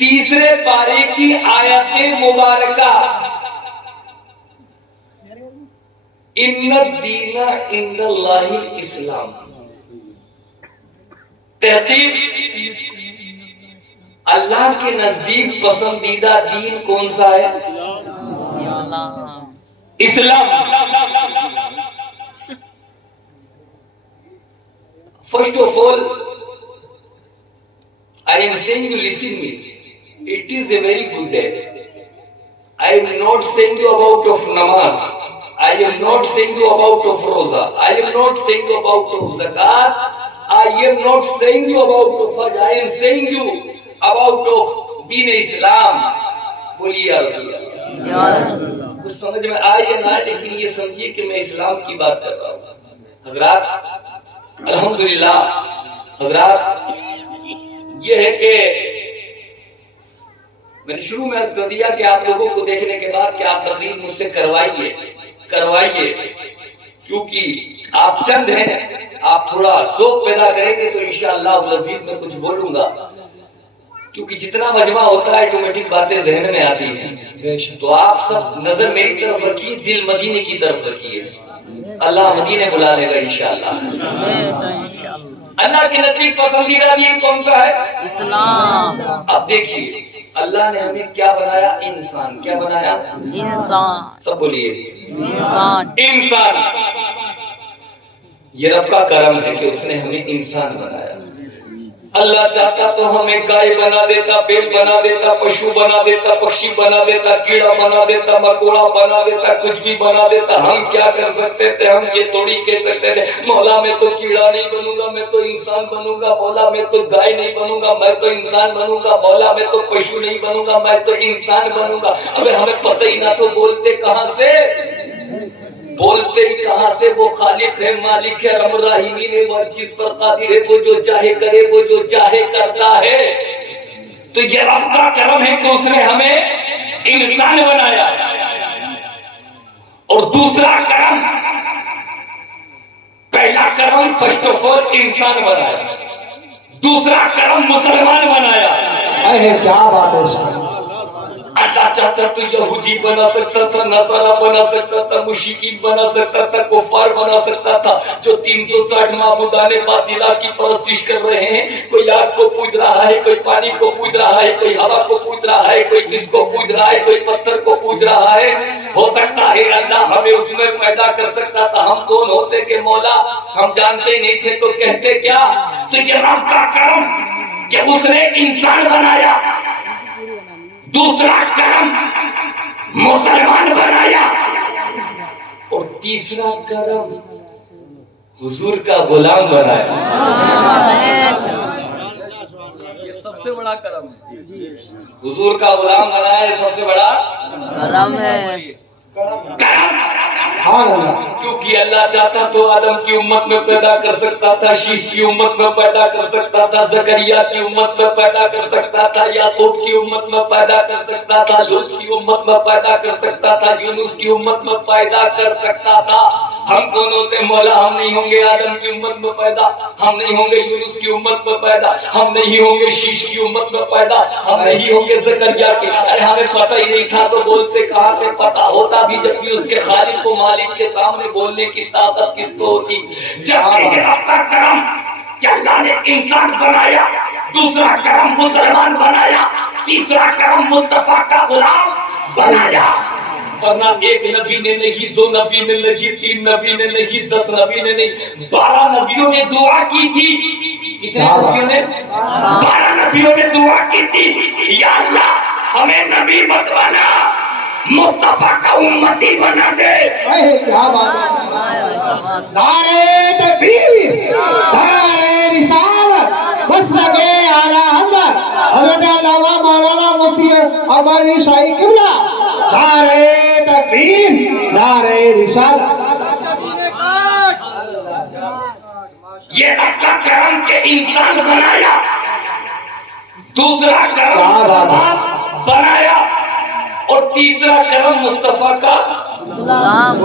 تیسرے پارے کی آیت مبارکہ ان الدین عند اللہ الاسلام، تحقیق اللہ کے نزدیک پسندیدہ دین کون سا ہے؟ اسلام۔ First of all, I am saying you listen me. It is a very good day. I am not saying you about of namaz. I am not saying you about of roza. I am not saying you about of zakat. I am not saying you about of hajj. I am saying you about of deen Islam. بولیے اللہ کچھ سمجھ میں آئے یا نہ آئے، لیکن یہ سمجھیے کہ میں اسلام کی بات کر رہا ہوں۔ حضرات الحمدللہ، حضرات یہ ہے کہ میں نے شروع میں عرض کر دیا کہ آپ لوگوں کو دیکھنے کے بعد کہ آپ تقریر مجھ سے کروائیے، کیونکہ آپ چند ہیں، آپ تھوڑا ذوق پیدا کریں گے تو انشاءاللہ العزیز میں کچھ بولوں گا، کیونکہ جتنا مجمع ہوتا ہے آٹومیٹک باتیں ذہن میں آتی ہیں۔ تو آپ سب نظر میری طرف رکھیے، دل مدینے کی طرف رکھیے، اللہ مدینے بلا لے گا انشاءاللہ۔ اللہ کے نزدیک پسندیدہ دین کون سا ہے؟ اسلام۔ اب دیکھیے اللہ نے ہمیں کیا بنایا؟ انسان۔ کیا بنایا؟ انسان۔ سب بولیے انسان۔ انسان۔ یہ رب کا کرم ہے کہ اس نے ہمیں انسان بنایا۔ اللہ چاہتا تو ہمیں گائے بنا دیتا، بیل بنا دیتا، پشو بنا دیتا، پکشی بنا دیتا، کیڑا بنا دیتا، مکوڑا بنا دیتا، کچھ بھی بنا دیتا۔ ہم کیا کر سکتے تھے؟ ہم یہ تھوڑی کہہ سکتے تھے مولا میں تو کیڑا نہیں بنوں گا، میں تو انسان بنوں گا، مولا میں تو گائے نہیں بنوں گا، میں تو انسان بنوں گا، مولا میں تو پشو نہیں بنوں گا، میں تو انسان بنوں گا۔ ابے ہمیں پتہ ہی نہ تو بولتے کہاں سے؟ بولتے ہی کہاں سے؟ وہ خالق ہے، مالک ہے، رحم الرحیمین ہے، ہر چیز پر قادر ہے، وہ جو چاہے کرے، وہ جو چاہے کرتا ہے۔ تو یہ رب کا کرم ہے کہ اس نے ہمیں انسان بنایا۔ اور دوسرا کرم، پہلا کرم فرسٹ آف آل انسان بنایا، دوسرا کرم مسلمان بنایا۔ کیا بات ہے! اللہ چاہتا تو یہودی بنا سکتا تھا، نصارہ بنا سکتا تھا، مشرکین بنا سکتا تھا، کفار بنا سکتا تھا، جو 360 معبودان باطلہ کی پرستش کر رہے ہیں۔ کوئی آگ کو پوج رہا ہے، کوئی پانی کو پوج رہا ہے، کوئی ہوا کو پوج رہا ہے، کوئی کس کو پوج رہا ہے، کوئی پتھر کو پوج رہا ہے۔ ہو سکتا ہے اللہ ہمیں اس میں پیدا کر سکتا تھا، ہم کون ہوتے کہ مولا ہم جانتے نہیں تھے تو کہتے کیا؟ تو یہ رب کا کرم کہ اس نے انسان بنایا، دوسرا کرم مسلمان بنایا، اور تیسرا کرم حضور کا غلام بنایا۔ یہ سب سے بڑا کرم ہے، حضور کا غلام بنایا، یہ سب سے بڑا کرم ہے۔ کیونکہ اللہ چاہتا تو آدم کی امت میں پیدا کر سکتا تھا، شیش کی امت میں پیدا کر سکتا تھا، زکریا کی امت میں پیدا کر سکتا تھا، یعقوب کی امت میں پیدا کر سکتا تھا، لوط کی امت میں پیدا کر سکتا تھا، یونس کی امت میں پیدا کر سکتا تھا۔ ہم کون ہوتے مولا؟ ہم نہیں ہوں گے آدم کی امت میں پیدا، ہم نہیں ہوں گے یونس کی امت میں پیدا، ہم نہیں ہوں گے شیش کی امت میں پیدا، ہم نہیں ہوں گے زکریا کی۔ ارے ہمیں پتہ ہی نہیں تھا تو بولتے کہاں سے؟ پتہ ہوتا بھی جب بھی اس کے خالق و مالک کے سامنے بولنے کی طاقت کس کو ہوتی؟ جب کہ رب کا کرم کہ اللہ نے انسان بنایا، دوسرا کرم مسلمان بنایا، تیسرا کرم مصطفیٰ کا غلام بنایا۔ ورنہ ایک نبی نے نہیں، دو نبی نے نہیں، تین نبی نے نہیں، 10 نبی نے نہیں، 12 نبیوں نے دعا کی تھی۔ کتنے نبیوں نے؟ 12 نبیوں نے دعا کی تھی، یا اللہ ہمیں نبی مت بنا، مصطفیٰ کا امتی بنا دے۔ کیا بات ہے! نعرہ تکبیر، نعرہ رسالت، مسلک اعلی حضرت حضرت علامہ مولانا مفتی ہماری شاہی قبلہ، نعرہ تکبیر، نعرہ رسالت۔ یہ رب کا کرم کے انسان بنایا، دوسرا کرم بنایا، اور تیسرا کرم مصطفیٰ کا غلام۔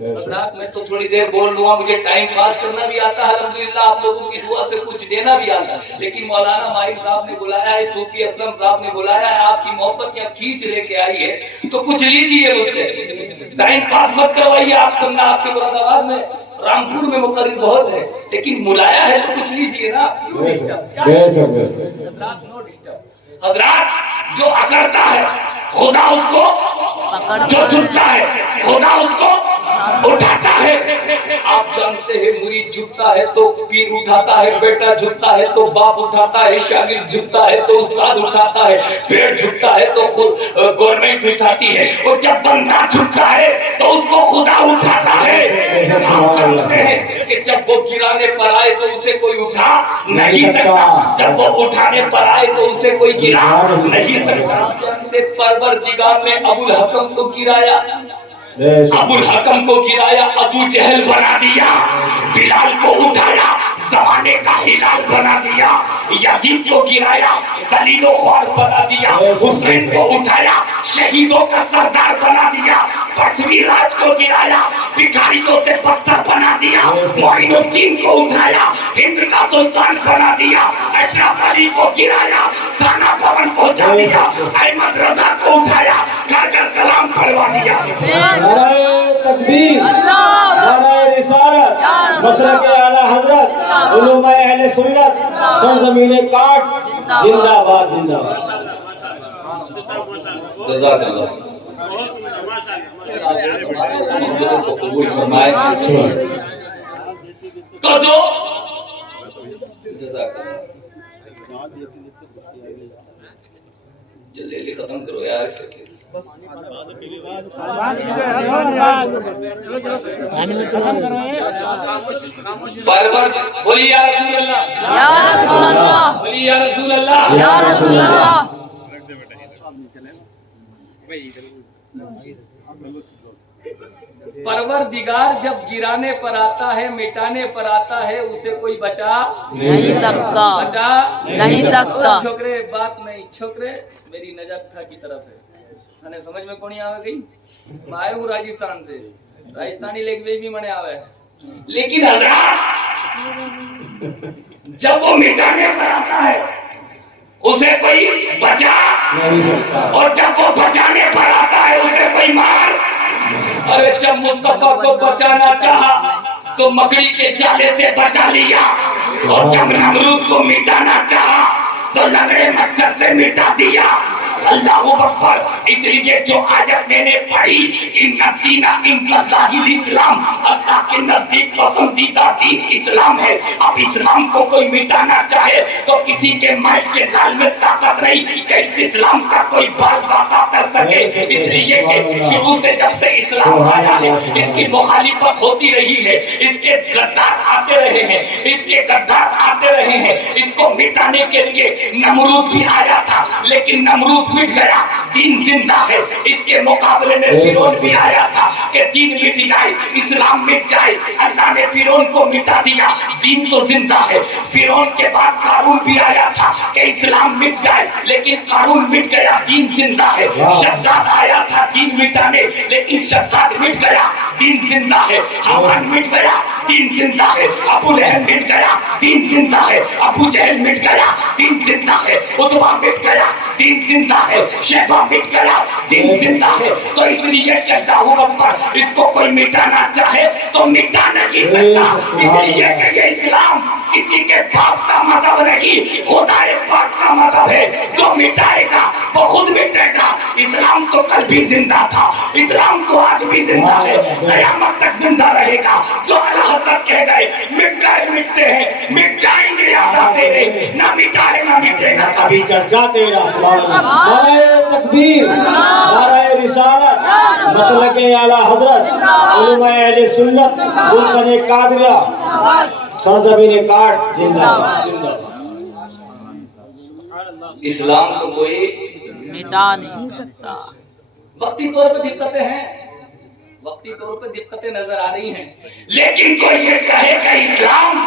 حضرات میں تو تھوڑی دیر بول لوں گا, مجھے ٹائم پاس کرنا بھی آتا ہے الحمدللہ, آپ لوگوں کی دعا سے کچھ دینا بھی آتا ہے, لیکن مولانا ماہر صاحب نے بلایا ہے, صوفی اسلم صاحب نے بلایا ہے, آپ کی محبت یہاں کھینچ لے کے آئی ہے تو کچھ لیجیے مجھ سے, ٹائم پاس مت کروائیے. آپ کرنا آپ کے مراد آباد میں رامپور میں مقرر بہت ہے, لیکن بلایا ہے تو کچھ لیجیے نا. حضرات جو اکڑتا ہے خدا اس کو, جو جھکتا ہے خدا اس کو اٹھاتا ہے. آپ جانتے ہیں مرید جھکتا ہے تو پیر اٹھاتا ہے, بیٹا جھکتا ہے تو باپ اٹھاتا ہے, شاگرد جھکتا ہے تو استاد اٹھاتا ہے, پیڑ جھکتا ہے تو گورنمنٹ اٹھاتی ہے, اور جب بندہ جھکتا ہے تو اس کو خدا اٹھاتا ہے. آپ جانتے ہیں کہ جب وہ گرانے پر آئے تو اسے کوئی اٹھا نہیں سکتا, جب وہ اٹھانے پر آئے تو اسے کوئی گرا نہیں سکتا. جانتے پروردگار نے ابو الحکم کو گرایا, ابو الحکم کو گرایا, ابو جہل بنا دیا, بلال کو اٹھایا, زمانے کا ہلال بنا دیا, یزید کو گرایا, ذلیل و خوار بنا دیا, حسین کو اٹھایا, شہیدوں کا سردار بنا دیا, پرتھوی راج کو گرایا, بھکاریوں سے بدتر بنا دیا, معین الدین کو اٹھایا, ہند کا سلطان بنا دیا, اشرف علی کو گرایا, تھانہ بھون پہنچا دیا, احمد رضا کو اٹھایا, گھر گھر سلام پڑھوا دیا. نعرہ تکبیر, نعرہ رسالت, مسلک اعلی حضرت, علماء اہل سنت, سرزمین کاٹ, زندہ باد زندہ باد. جزاک اللہ. قبول فرمائے. تو جو جزاک اللہ, جلدی ختم کرو یار. بولیے یا رسول اللہ, یا رسول اللہ, بولیے یا رسول اللہ, یا رسول اللہ. پروردگار جب گرانے پر آتا ہے, مٹانے پر آتا ہے, اسے کوئی بچا نہیں سکتا, بچا نہیں سکتا. چھوکرے بات نہیں, چھوکرے میری نجف تھا کی طرف ہے, میں سمجھ میں کونی آوے گئی, میں آئے ہوں راجستھان سے, راجستھانی لینگویج بھی منے آوے, لیکن حضرات جب وہ مٹانے پر آتا ہے اسے کوئی بچا نہیں سکتا, اور جب وہ بچانے پر آتا ہے اسے کوئی مار. ارے جب مصطفیٰ کو بچانا چاہا تو مکڑی کے جالے سے بچا لیا, اور جب نمرود کو مٹانا چاہا تو لنگڑے مچھر سے مٹا دیا. اللہ اکبر. اس لیے جو آیت میں نے پڑھی, ان الدین عند اللہ الاسلام, اللہ کے نزدیک پسندیدہ دین اسلام ہے. اب اسلام کو کوئی مٹانا چاہے تو کسی کے مائٹ کے لال میں طاقت نہیں کہ اس اسلام کا کوئی بال واقع کر سکے. اس لیے کہ شروع سے جب سے اسلام آیا ہے اس کی مخالفت ہوتی رہی ہے, اس کے غدار آتے رہے ہیں, اس کے غدار آتے رہے ہیں. اس کو مٹانے کے لیے نمرود بھی آیا تھا, لیکن نمرود مٹ گیا, دین زندہ ہے. اس کے مقابلے میں فرعون بھی آیا تھا کہ دین مٹ جائے, اسلام مٹ جائے. اللہ نے فرعون کو مٹا دیا, دین تو زندہ ہے. فرعون کے بعد قارون بھی آیا تھا کہ اسلام مٹ جائے, لیکن قارون مٹ گیا, دین زندہ ہے. شداد آیا تھا دین مٹانے, لیکن شداد مٹ گیا, دین زندہ ہے. حامان مٹ گیا, دین زندہ ہے. ابو لہب مٹ گیا, دین زندہ ہے. ابو جہل مٹ گیا, دین زندہ ہے. عتبہ مٹ گیا, دین زندہ ہے. شیبہ مٹ گیا, دین زندہ ہے. تو اس لیے کہ اللہ اکبر, اس کو کوئی مٹانا چاہے تو مٹا نہیں سکتا. اس لیے کہ یہ اسلام کسی کے باپ کا مذہب نہیں, خدا پاک کا مذہب ہے. جو مٹائے گا وہ خود مٹے گا. اسلام تو کل بھی زندہ تھا, اسلام تو آج بھی زندہ ہے, قیامت تک زندہ رہے گا. جو اللہ حضرت کہہ گئے مٹ گئے مٹتے ہیں, مٹ جائیں گے یاد آتے ہیں, نہ مٹائے نہ مٹے گا کبھی. چرچا تیرا. نعرہ تکبیر, نعرہ رسالت, مسلک اعلی حضرت, علماء اہل سنت, گلشن قادریہ, سرزمین کاٹ, زندہ باد. اسلام کو کوئی مٹا نہیں سکتا. وقتی طور پہ دقتیں ہیں, وقتی طور پہ دقتیں نظر آ رہی ہیں, لیکن کوئی یہ کہے کہ اسلام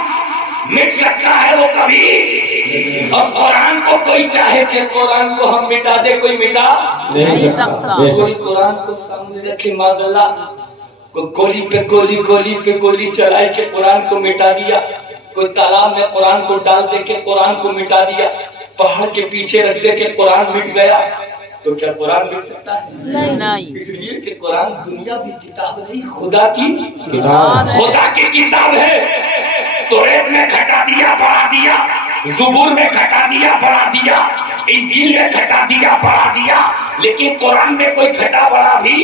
مٹ سکتا ہے وہ کبھی. اور قرآن کو کوئی چاہے کہ قرآن کو ہم مٹا دے, کوئی مٹا نہیں سکتا. کوئی قرآن کو سامنے رکھے معاذ اللہ کوئی گولی پہ گولی چلائے کے قرآن کو مٹا دیا، کوئی تالاب میں قرآن کو ڈال دے کے قرآن کو مٹا دیا، پہاڑ کے پیچھے رکھ دے کے قرآن مٹ گیا، تو کیا قرآن مٹ سکتا ہے؟ نہیں۔ اس لیے کہ قرآن دنیا کی کتاب نہیں، خدا کی کتاب، خدا کی کتاب ہے۔ توریت میں گھٹا دیا بڑھا دیا، زبور میں گھٹا دیا بڑھا دیا، انجیل میں گھٹا دیا بڑھا دیا، لیکن قرآن میں کوئی گھٹا بڑھا بھی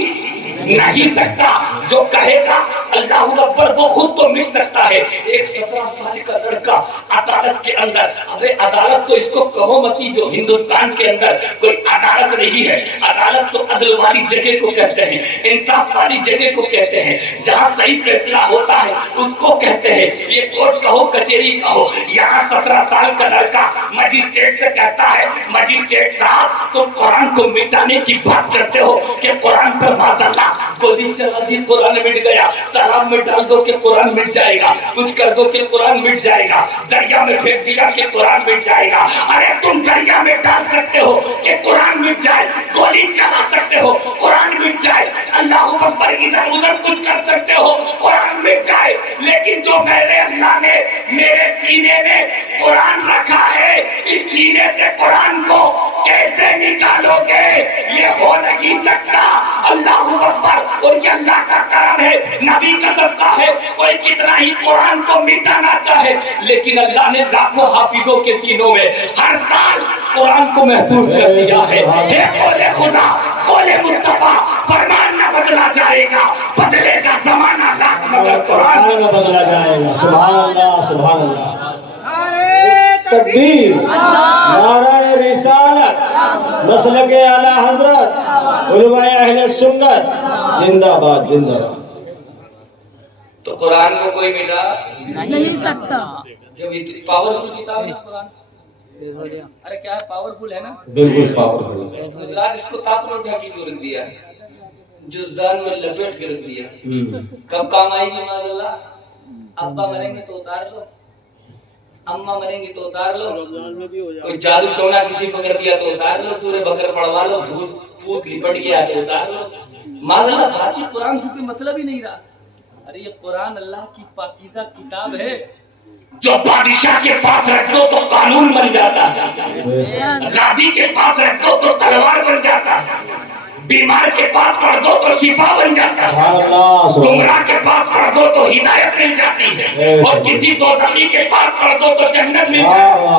نہیں سکتا۔ جو کہے گا اللہ اکبر وہ خود تو مٹ سکتا ہے۔ ایک 17 سال کا لڑکا عدالت کے اندر، ارے عدالت تو اس کو کہو متی، جو ہندوستان کے اندر کوئی عدالت نہیں ہے، عدالت تو عدل والی جگہ کو کہتے ہیں، انصاف والی جگہ کو کہتے ہیں، جہاں صحیح فیصلہ ہوتا ہے اس کو کہتے ہیں۔ یہ کورٹ کہو کچہری کہو، یہاں 17 سال کا لڑکا مجسٹریٹ سے کہتا ہے مجسٹریٹ صاحب تم قرآن کو مٹانے کی بات کرتے ہو کہ قرآن پر معذاللہ گولی چلا دی قرآن مٹ گیا، تالاب میں ڈال دو کہ قرآن مٹ جائے گا، کچھ کر دو کہ قرآن مٹ جائے گا، دریا میں پھینک دیا کہ قرآن مٹ جائے گا۔ ارے تم دریا میں ڈال سکتے ہو کہ قرآن مٹ جائے، گولی چلا سکتے ہو قرآن مٹ جائے، اللہ اکبر ادھر ادھر کچھ کر سکتے ہو قرآن مٹ جائے، لیکن جو میرے اللہ نے میرے سینے میں قرآن رکھا ہے، اس سینے سے قرآن کو کیسے نکالو گے؟ یہ ہو نہیں سکتا۔ اللہ اکبر، اور یہ اللہ کا کرم ہے، نبی کا صدقہ ہے، کوئی کتنا ہی قرآن کو مٹانا چاہے لیکن اللہ نے لاکھوں حافظوں کے سینوں میں ہر سال قرآن کو محفوظ کر دیا ہے۔ اے قول خدا، قول مصطفیٰ، فرمان نہ بدلا جائے گا، بدلے گا زمانہ لاکھ مگر قرآن نہ بدلا جائے گا۔ سبحان اللہ، سبحان اللہ، تکبیر، نعرہ رسالت، مسلک اعلی حضرت، علماء اہل سنت، زندہ باد، زندہ باد۔ تو قرآن کو کوئی مٹا نہیں سکتا۔ جب یہ پاورفل کتاب ہے نا قرآن، ارے کیا ہے پاورفل ہے نا، بالکل پاورفل ہے۔ حضرات اس کو تاپ اٹھا کے کیوں رکھ دیا، جزدان میں لپیٹ کے رکھ دیا، کب کام آئے گی معاذ اللہ؟ ابا مریں گے تو اتار لو، اماں مریں گی تو اتار لو، کوئی جادو ٹونا کسی پکڑ دیا تو اتار لو، سورہ بقرہ پڑھوا لو، بھوت لپٹ گیا تو اتار لو، معاذ اللہ۔ باقی قرآن سے کوئی مطلب ہی نہیں رہا۔ ارے یہ قرآن اللہ کی پاکیزہ کتاب ہے، جو بادشاہ کے پاس رکھ دو تو قانون بن جاتا ہے، غازی کے پاس رکھ دو تو تلوار بن جاتا ہے، بیمار کے پاس پڑھ دو تو شفا بن جاتا ہے، گمراہ کے پاس پڑھ دو تو ہدایت مل جاتی ہے، اور کسی دوزخی کے پاس پڑھ دو تو جنت مل جاتی ہے۔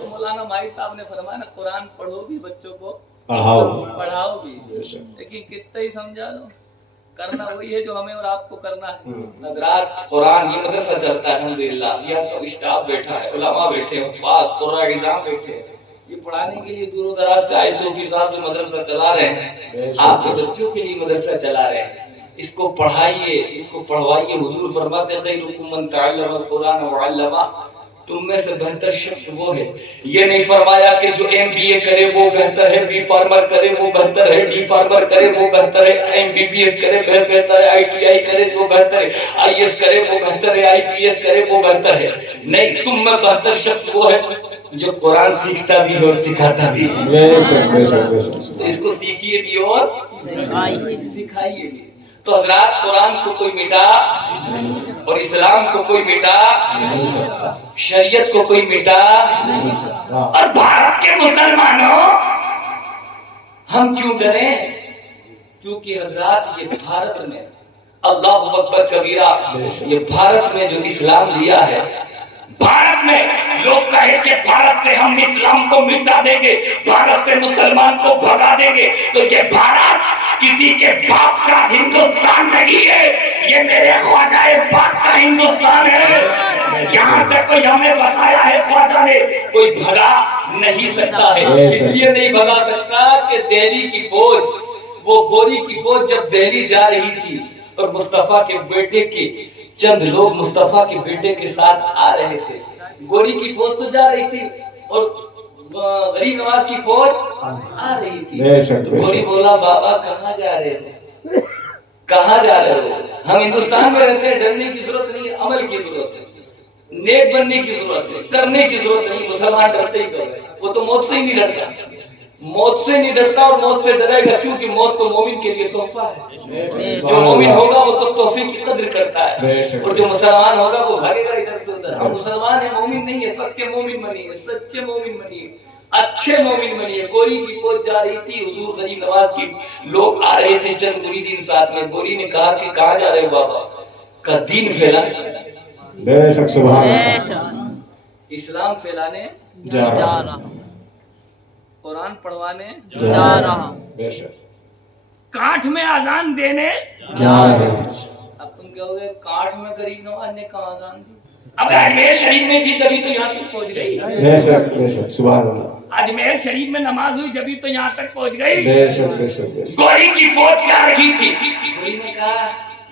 مولانا ماہر صاحب نے فرمایا نا، قرآن پڑھو بھی، بچوں کو پڑھاؤ بھی، لیکن کتنا ہی سمجھا لو، کرنا وہی ہے جو ہمیں اور آپ کو کرنا ہے۔ حضرات قرآن یہ مدرسہ چلتا ہے الحمدللہ، یہ سب اسٹاف بیٹھا ہے، علماء بیٹھے ہیں، حفاظ قرآن نظام بیٹھے ہیں، یہ پڑھانے کے لیے دور و دراز سے آئے صوفی صاحب جو مدرسہ چلا رہے ہیں، آپ کے بچوں کے لیے مدرسہ چلا رہے ہیں، اس کو پڑھائیے، اس کو پڑھوائیے۔ حضور فرماتے ہیں خیرکم من تعلم القرآن وعلمہ، تم میں سے بہتر شخص وہ ہے، یہ نہیں فرمایا کہ جو MBA کرے وہ بہتر ہے، B فارمر کرے وہ بہتر ہے، D فارمر کرے وہ بہتر ہے، MBBS کرے وہ بہتر ہے، ITI کرے وہ بہتر ہے، IS کرے وہ بہتر ہے، IPS کرے وہ بہتر ہے۔ نہیں، تم میں بہتر شخص وہ ہے جو قرآن سیکھتا بھی اور سکھاتا بھی ہے۔ تو اس کو سیکھیے بھی اور سکھائیے بھی۔ تو حضرات قرآن کو کوئی مٹا اور اسلام کو کوئی مٹا، شریعت کو کوئی مٹا، اور بھارت کے مسلمانوں ہم کیوں ڈریں؟ کیونکہ حضرات یہ بھارت میں اللہ اکبر کبیرہ، یہ بھارت میں جو اسلام دیا ہے، بھارت میں لوگ کہے کہ بھارت سے ہم اسلام کو مٹا دیں گے، بھارت سے مسلمان کو بھگا دیں گے، تو یہ بھارت کسی کے باپ کا ہندوستان نہیں ہے، یہ میرے خواجہ پاک کا ہندوستان ہے۔ یہاں سے کوئی ہمیں بسایا ہے خواجہ نے، کوئی بھگا نہیں سکتا ہے۔ اس لیے نہیں بھگا سکتا کہ دہلی کی فوج، وہ گوری کی فوج جب دہلی جا رہی تھی اور مصطفیٰ کے بیٹے کے چند لوگ مصطفیٰ کے بیٹے کے ساتھ آ رہے تھے، گوری کی فوج تو جا رہی تھی اور غریب نواز کی فوج آ رہی تھی۔ گوری بولا بابا کہاں جا رہے ہو، کہاں جا رہے ہو؟ ہم ہندوستان میں رہتے ہیں، ڈرنے کی ضرورت نہیں، عمل کی ضرورت ہے، نیک بننے کی ضرورت ہے، ڈرنے کی ضرورت نہیں۔ مسلمان ڈرتے ہی کر رہے، وہ تو موت سے ہی نہیں ڈرتا۔ موت سے نہیں ڈرتا اور موت سے ڈرے گا، کیونکہ موت تو مومن کے لیے تحفہ ہے۔ جو مومن ہوگا وہ تو تحفے کی قدر کرتا ہے، اور جو مسلمان ہوگا وہ بھاگے گا ادھر سے ادھر۔ ہم مسلمان ہیں، مومن نہیں ہے، سچے مومن بنیے، سچے مومن بنیے، اچھے مومن بنیے۔ گوری کی فوج جا رہی تھی، حضور غریب نواز کی لوگ آ رہے تھے، چند مریدین ساتھ میں۔ گوری نے کہا کہ کہاں جا رہے ہو بابا؟ کا دین پھیلانے، بے شک سبحان بے اللہ، شک اسلام پھیلانے، جا جا رہا رہا قرآن پڑھوانے، جا رہا بے شک کاٹھ میں اذان دینے۔ جا رہے ہیں۔ اب تم کہو گے کاٹھ میں غریب نواز نے کہاں اذان دی؟ اب اجمیر شریف میں تھی تبھی تو یہاں تک پہنچ گئی۔ بے شک سبحان اللہ، اجمیر شریف میں نماز ہوئی جبھی تو یہاں تک پہنچ گئی۔ بے شک بے شک بے شک، گوری کی فوج جا رہی تھی۔ گوری نے کہا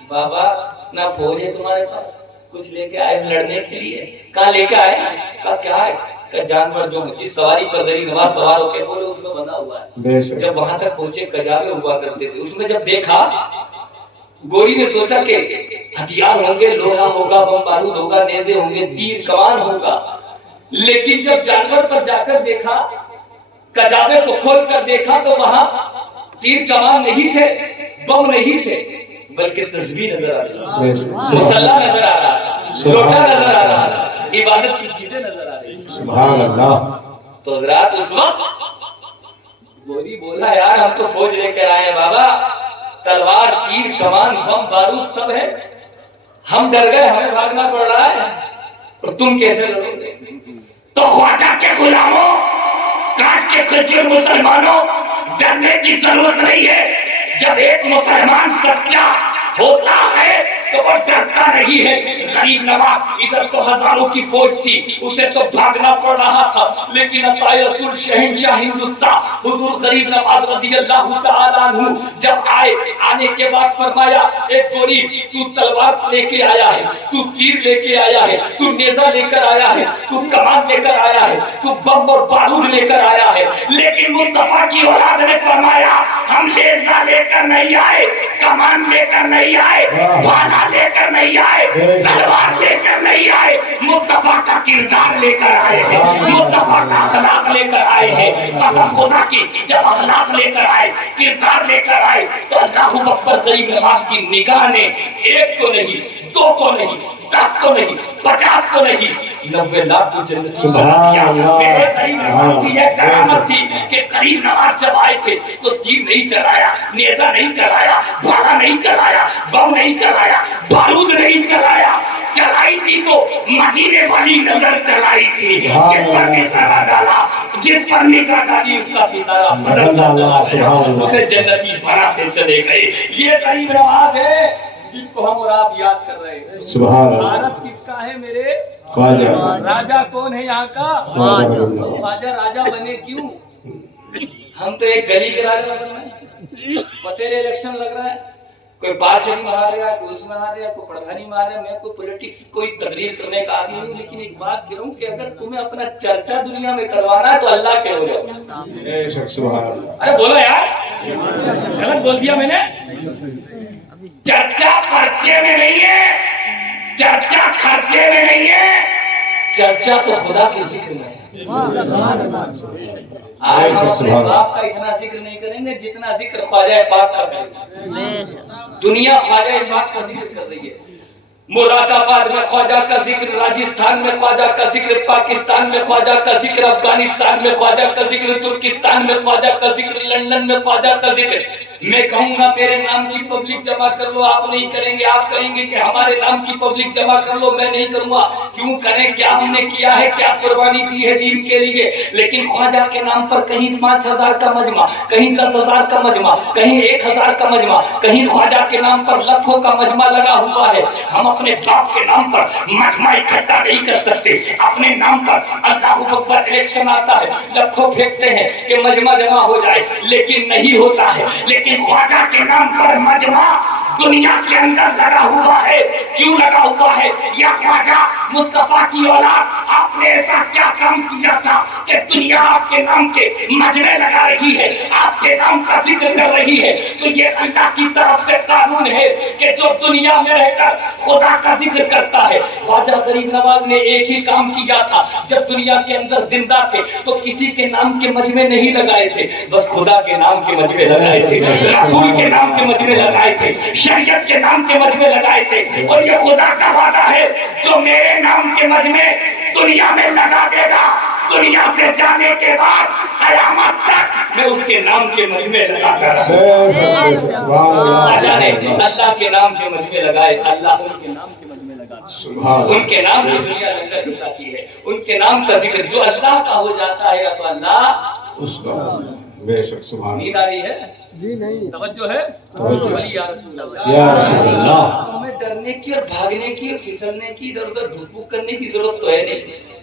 بابا اتنا فوج ہے تمہارے پاس، کچھ لے کے آئے لڑنے کے لیے؟ کہاں لے کے آئے؟ کہا کیا ہے؟ کہ جانور جو جس سواری پر غریب نواز سوار ہو کے بولے اس میں بندھا ہوا ہے۔ بے شک جب وہاں تک پہنچے کجاوے ہوا کرتے تھے، اس میں جب دیکھا گوری نے سوچا کہ ہتھیار ہوں گے، لوہا ہوگا، بم بارود ہوگا، نیزے ہوں گے، تیر کمان ہوگا، لیکن جب جانور پر جا کر دیکھا، کجاوے کو کھول کر دیکھا تو وہاں تیر کمان نہیں تھے، بم نہیں تھے، بلکہ تسبیح نظر آ رہی، بے شک مصلا نظر آ رہا، لوٹا نظر آ رہا، عبادت کی چیزیں نظر آ رہی۔ سبحان اللہ، تو حضرات اس وقت گوری بولا یار ہم تو فوج لے کر آئے ہیں بابا، تلوار، تیر، کمان، بم بارود سب ہے، ہم ڈر گئے، ہمیں بھاگنا پڑ رہا ہے، اور تم کیسے لڑو گے؟ تو خواجہ کے غلاموں، کاٹ کے کھچے مسلمانوں، ڈرنے کی ضرورت نہیں ہے۔ جب ایک مسلمان سچا ہوتا ہے تو وہ ڈرتا نہیں ہے۔ غریب نواز ادھر تو ہزاروں کی فوج تھی، اسے تو بھاگنا پڑ رہا تھا، لیکن عطائے رسول شہنشاہ ہندوستان حضور غریب نواز رضی اللہ تعالیٰ عنہ جب آئے، آنے کے بعد فرمایا ایک گوری تو تلوار لے کے آیا ہے، تو تیر لے کے آیا ہے، تو نیزہ لے کر آیا ہے، تو کمان لے کر آیا ہے، تو بم اور بارود لے کر آیا ہے، لیکن مصطفیٰ کی اولاد نے فرمایا ہم نیزہ لے کر نہیں آئے، کمان لے کر نہیں آئے، بھالا لے کر نہیں آئے، تلوار لے کر نہیں آئے، مصطفیٰ کا کردار لے کر آئے ہیں، مصطفیٰ کا اخلاق لے کر آئے ہیں۔ قسم خدا کی جب اخلاق لے کر آئے، کردار لے کر آئے تو اللہ اکبر غریب نواز کی نگاہ نے ایک کو نہیں، دو کو نہیں، 10 کو نہیں، 50 کو نہیں، 90 لاکھ کی جنت سبحان اللہ۔ میرے غریب نواز کی یہ کرامت تھی کہ غریب نواز جب آئے تھے تو تیر نہیں چلایا، نیزہ نہیں چلایا، بھالا نہیں چلایا، بم نہیں چلایا، بارود نہیں چلایا، چلائی تھی تو مدینے والی نظر چلائی تھی، جس پر نکلا ڈالا، جس پر نکلا ڈالی اس کا ستارہ بدلتا چلا گیا، اسے جنتی بناتے چلے گئے۔ یہ غریب نواز ہے جن کو ہم اور آپ یاد کر رہے ہیں۔ سبحان اللہ، بھارت کس کا ہے میرے؟ خواجہ راجا کون ہے یہاں کا؟ خواجہ راجا بنے کیوں؟ ہم تو ایک گلی کے راجا بن رہے ہیں، پتیلے الیکشن لگ رہا ہے، کوئی پارشدی میں ہار رہا ہے، کوئی اس میں ہار رہا ہے، کوئی پردھانی میں ہار رہا ہے۔ میں کوئی پولیٹکس کوئی تقریر کرنے کا عادی نہیں، لیکن ایک بات کہہ رہا ہوں کہ اگر تمہیں اپنا چرچا دنیا میں کروانا ہے تو اللہ کے ہو جاؤ۔ بے شک سبحان اللہ، ارے بولو یار، غلط بول دیا میں نے؟ چرچا پرچے میں نہیں ہے، چرچا خرچے میں نہیں ہے، چرچا تو خدا کے ذکر میں ہے۔ آج ہم اپنے باپ کا اتنا ذکر نہیں کریں گے جتنا ذکر خواجہ پاک کا کریں گے۔ دنیا خواجہ پاک کا ذکر کر رہی ہے، مراد آباد میں خواجہ کا ذکر، راجستھان میں خواجہ کا ذکر، پاکستان میں خواجہ کا ذکر، افغانستان میں خواجہ کا ذکر، ترکستان میں خواجہ کا ذکر، لندن میں خواجہ کا ذکر۔ میں کہوں گا میرے نام کی پبلک جمع کر لو، آپ نہیں کریں گے، آپ کہیں گے کہ ہمارے نام کی پبلک جمع کر لو، میں نہیں کروں گا۔ کیوں کریں؟ کیا ہم نے کیا ہے، کیا قربانی دی ہے دین کے لیے؟ لیکن خواجہ کے نام پر کہیں 5000 کا مجمع، کہیں 10,000 کا مجمع، کہیں 1000 کا مجمع، کہیں خواجہ کے نام پر لاکھوں کا مجمع لگا ہوا ہے۔ ہم اپنے باپ کے نام پر مجمع اکٹھا نہیں کر سکتے، اپنے نام پر اللہ اکبر الیکشن آتا ہے، لاکھوں پھینکتے ہیں کہ مجمع جمع ہو جائے، لیکن نہیں ہوتا ہے۔ لیکن خواجہ کے نام پر مجمع دنیا کے اندر لگا ہوا ہے، کیوں لگا ہوا ہے؟ ہے یا خواجہ مصطفیٰ کی اولاد آپ نے ایسا کیا کام کیا تھا کہ دنیا آپ کے نام کے مجمع لگا رہی ہے، آپ کے نام کا ذکر کر رہی ہے؟ تو یہ اللہ کی طرف سے قانون ہے کہ جو دنیا میں رہ کر خدا کا ذکر کرتا ہے. خواجہ غریب نواز نے ایک ہی کام کیا تھا، جب دنیا کے اندر زندہ تھے تو کسی کے نام کے مجمع نہیں لگائے تھے، بس خدا کے نام کے مجمع لگائے تھے، رسول کے نام کے مجمع لگائے تھے، شریعت کے نام کے مجمع لگائے تھے. اور یہ خدا کا وعدہ ہے جو میرے نام کے مجمع دنیا میں لگا دے گا، دنیا سے جانے کے بعد قیامت تک میں اس کے نام کے مجمع لگاتا رہا. اللہ کے نام کے مجمع لگائے، اللہ ان کے نام کے مجمع لگا، ان کے نام کی دنیا لنگر جاتی ہے، ان کے نام کا ذکر جو اللہ کا ہو جاتا ہے تو اللہ اس کا. بے شک سبحان. نیند آ رہی ہے؟ جی نہیں. توجہ ہے؟ ولی یا رسول اللہ، یا رسول اللہ. ہمیں ڈرنے کی اور بھاگنے کی اور پھسلنے کی، ادھر ادھر دھک دھک کرنے کی ضرورت تو ہے نہیں،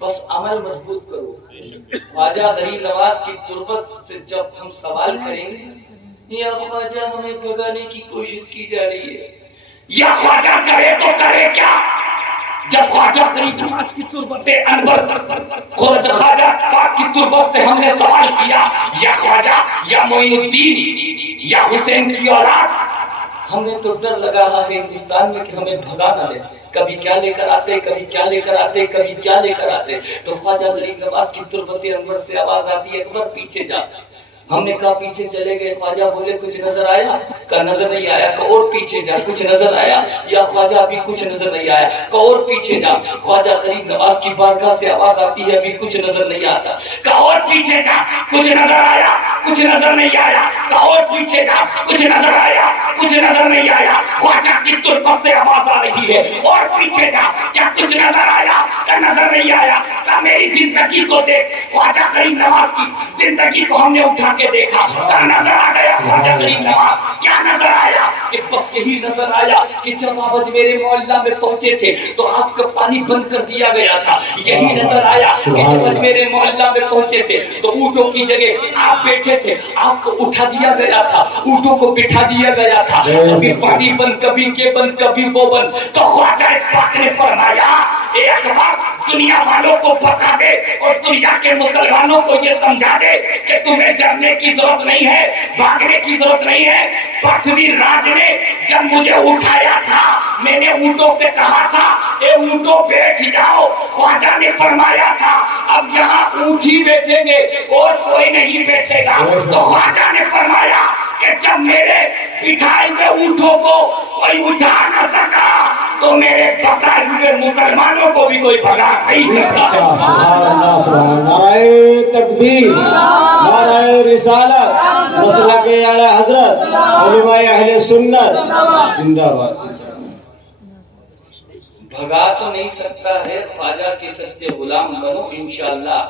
بس عمل مضبوط کرو. خواجہ غریب نواز کی تربت سے جب ہم سوال کریں گے یا خواجہ ہمیں بھگانے کی کوشش کی جا رہی ہے، یا خواجہ کرے تو کرے کیا؟ جب خواجہ غریب نواز کی تربت انور خواجہ پاک کی تربت سے ہم نے سوال کیا یا خواجہ یا معین الدین یا حسین کی اولاد، ہمیں تو ڈر لگا ہے ہندوستان میں کہ ہمیں بھگا نہ لے، کبھی کیا لے کر آتے، کبھی کیا لے کر آتے، کبھی کیا لے کر آتے. تو خواجہ غریب نواز کی تربت انور سے آواز آتی ہے اکبر پیچھے جا. ہم نے کہا پیچھے چلے گئے. خواجہ بولے کچھ نظر آیا؟ کہا نظر نہیں آیا. کہا اور پیچھے جا. کچھ نظر آیا؟ یا خواجہ ابھی کچھ نظر نہیں آیا. کہا اور پیچھے جا. خواجہ غریب نواز کی بارگاہ سے آواز آتی ہے ابھی کچھ نظر نہیں آتا. کہا اور پیچھے جا. کچھ نظر آیا؟ کچھ نظر نہیں آیا. کہا اور پیچھے جا. کچھ نظر آیا؟ کچھ نظر نہیں آیا. خواجہ کی تربت سے آواز آ رہی ہے اور پیچھے جا. کیا کچھ نظر آیا؟ کہا نظر نہیں آیا. کہا میری زندگی کو دیکھ. خواجہ غریب نواز کی زندگی کو ہم نے اٹھا کے دیکھا. کہا نظر آ گیا خواجہ غریب نواز. کیا نظر آیا؟ کہ بس یہی نظر آیا کہ جب آپ میرے محلہ میں پہنچے تھے تو آپ کا پانی بند کر دیا گیا تھا. یہی نظر آیا کہ جب میرے محلہ میں پہنچے تھے تو اونٹوں کی جگہ آپ بیٹھے تھے، آپ کو اٹھا دیا گیا تھا، اونٹوں کو بٹھا دیا گیا تھا. کبھی پانی بند، کبھی یہ بند، کبھی وہ بند. تو خواجہ پاک نے فرمایا اے اکبر دنیا والوں کو بتا دے اور دنیا کے مسلمانوں کو یہ سمجھا دے کہ تمہیں ڈرنے کی ضرورت نہیں ہے، بھاگنے کی ضرورت نہیں ہے. پرتھوی راج نے جب مجھے اٹھایا تھا میں نے اونٹوں سے کہا تھا اے اونٹوں بیٹھ جاؤ. خواجہ نے فرمایا تھا اب یہاں اونٹ ہی بیٹھیں گے اور کوئی نہیں بیٹھے گا. تو خواجہ نے فرمایا کہ جب میرے بٹھائے ہوئے اونٹوں کو کوئی اٹھا نہ سکا تو میرے بسائے ہوئے مسلمانوں کو بھی کوئی بھگا نہیں سکتا. نعرہ تکبیر، نعرہ رسالت، مسلک اعلی حضرت، علماء اہل سنت زندہ باد. بھگا تو نہیں سکتا ہے، خواجہ کے سچے غلام بنو انشاءاللہ.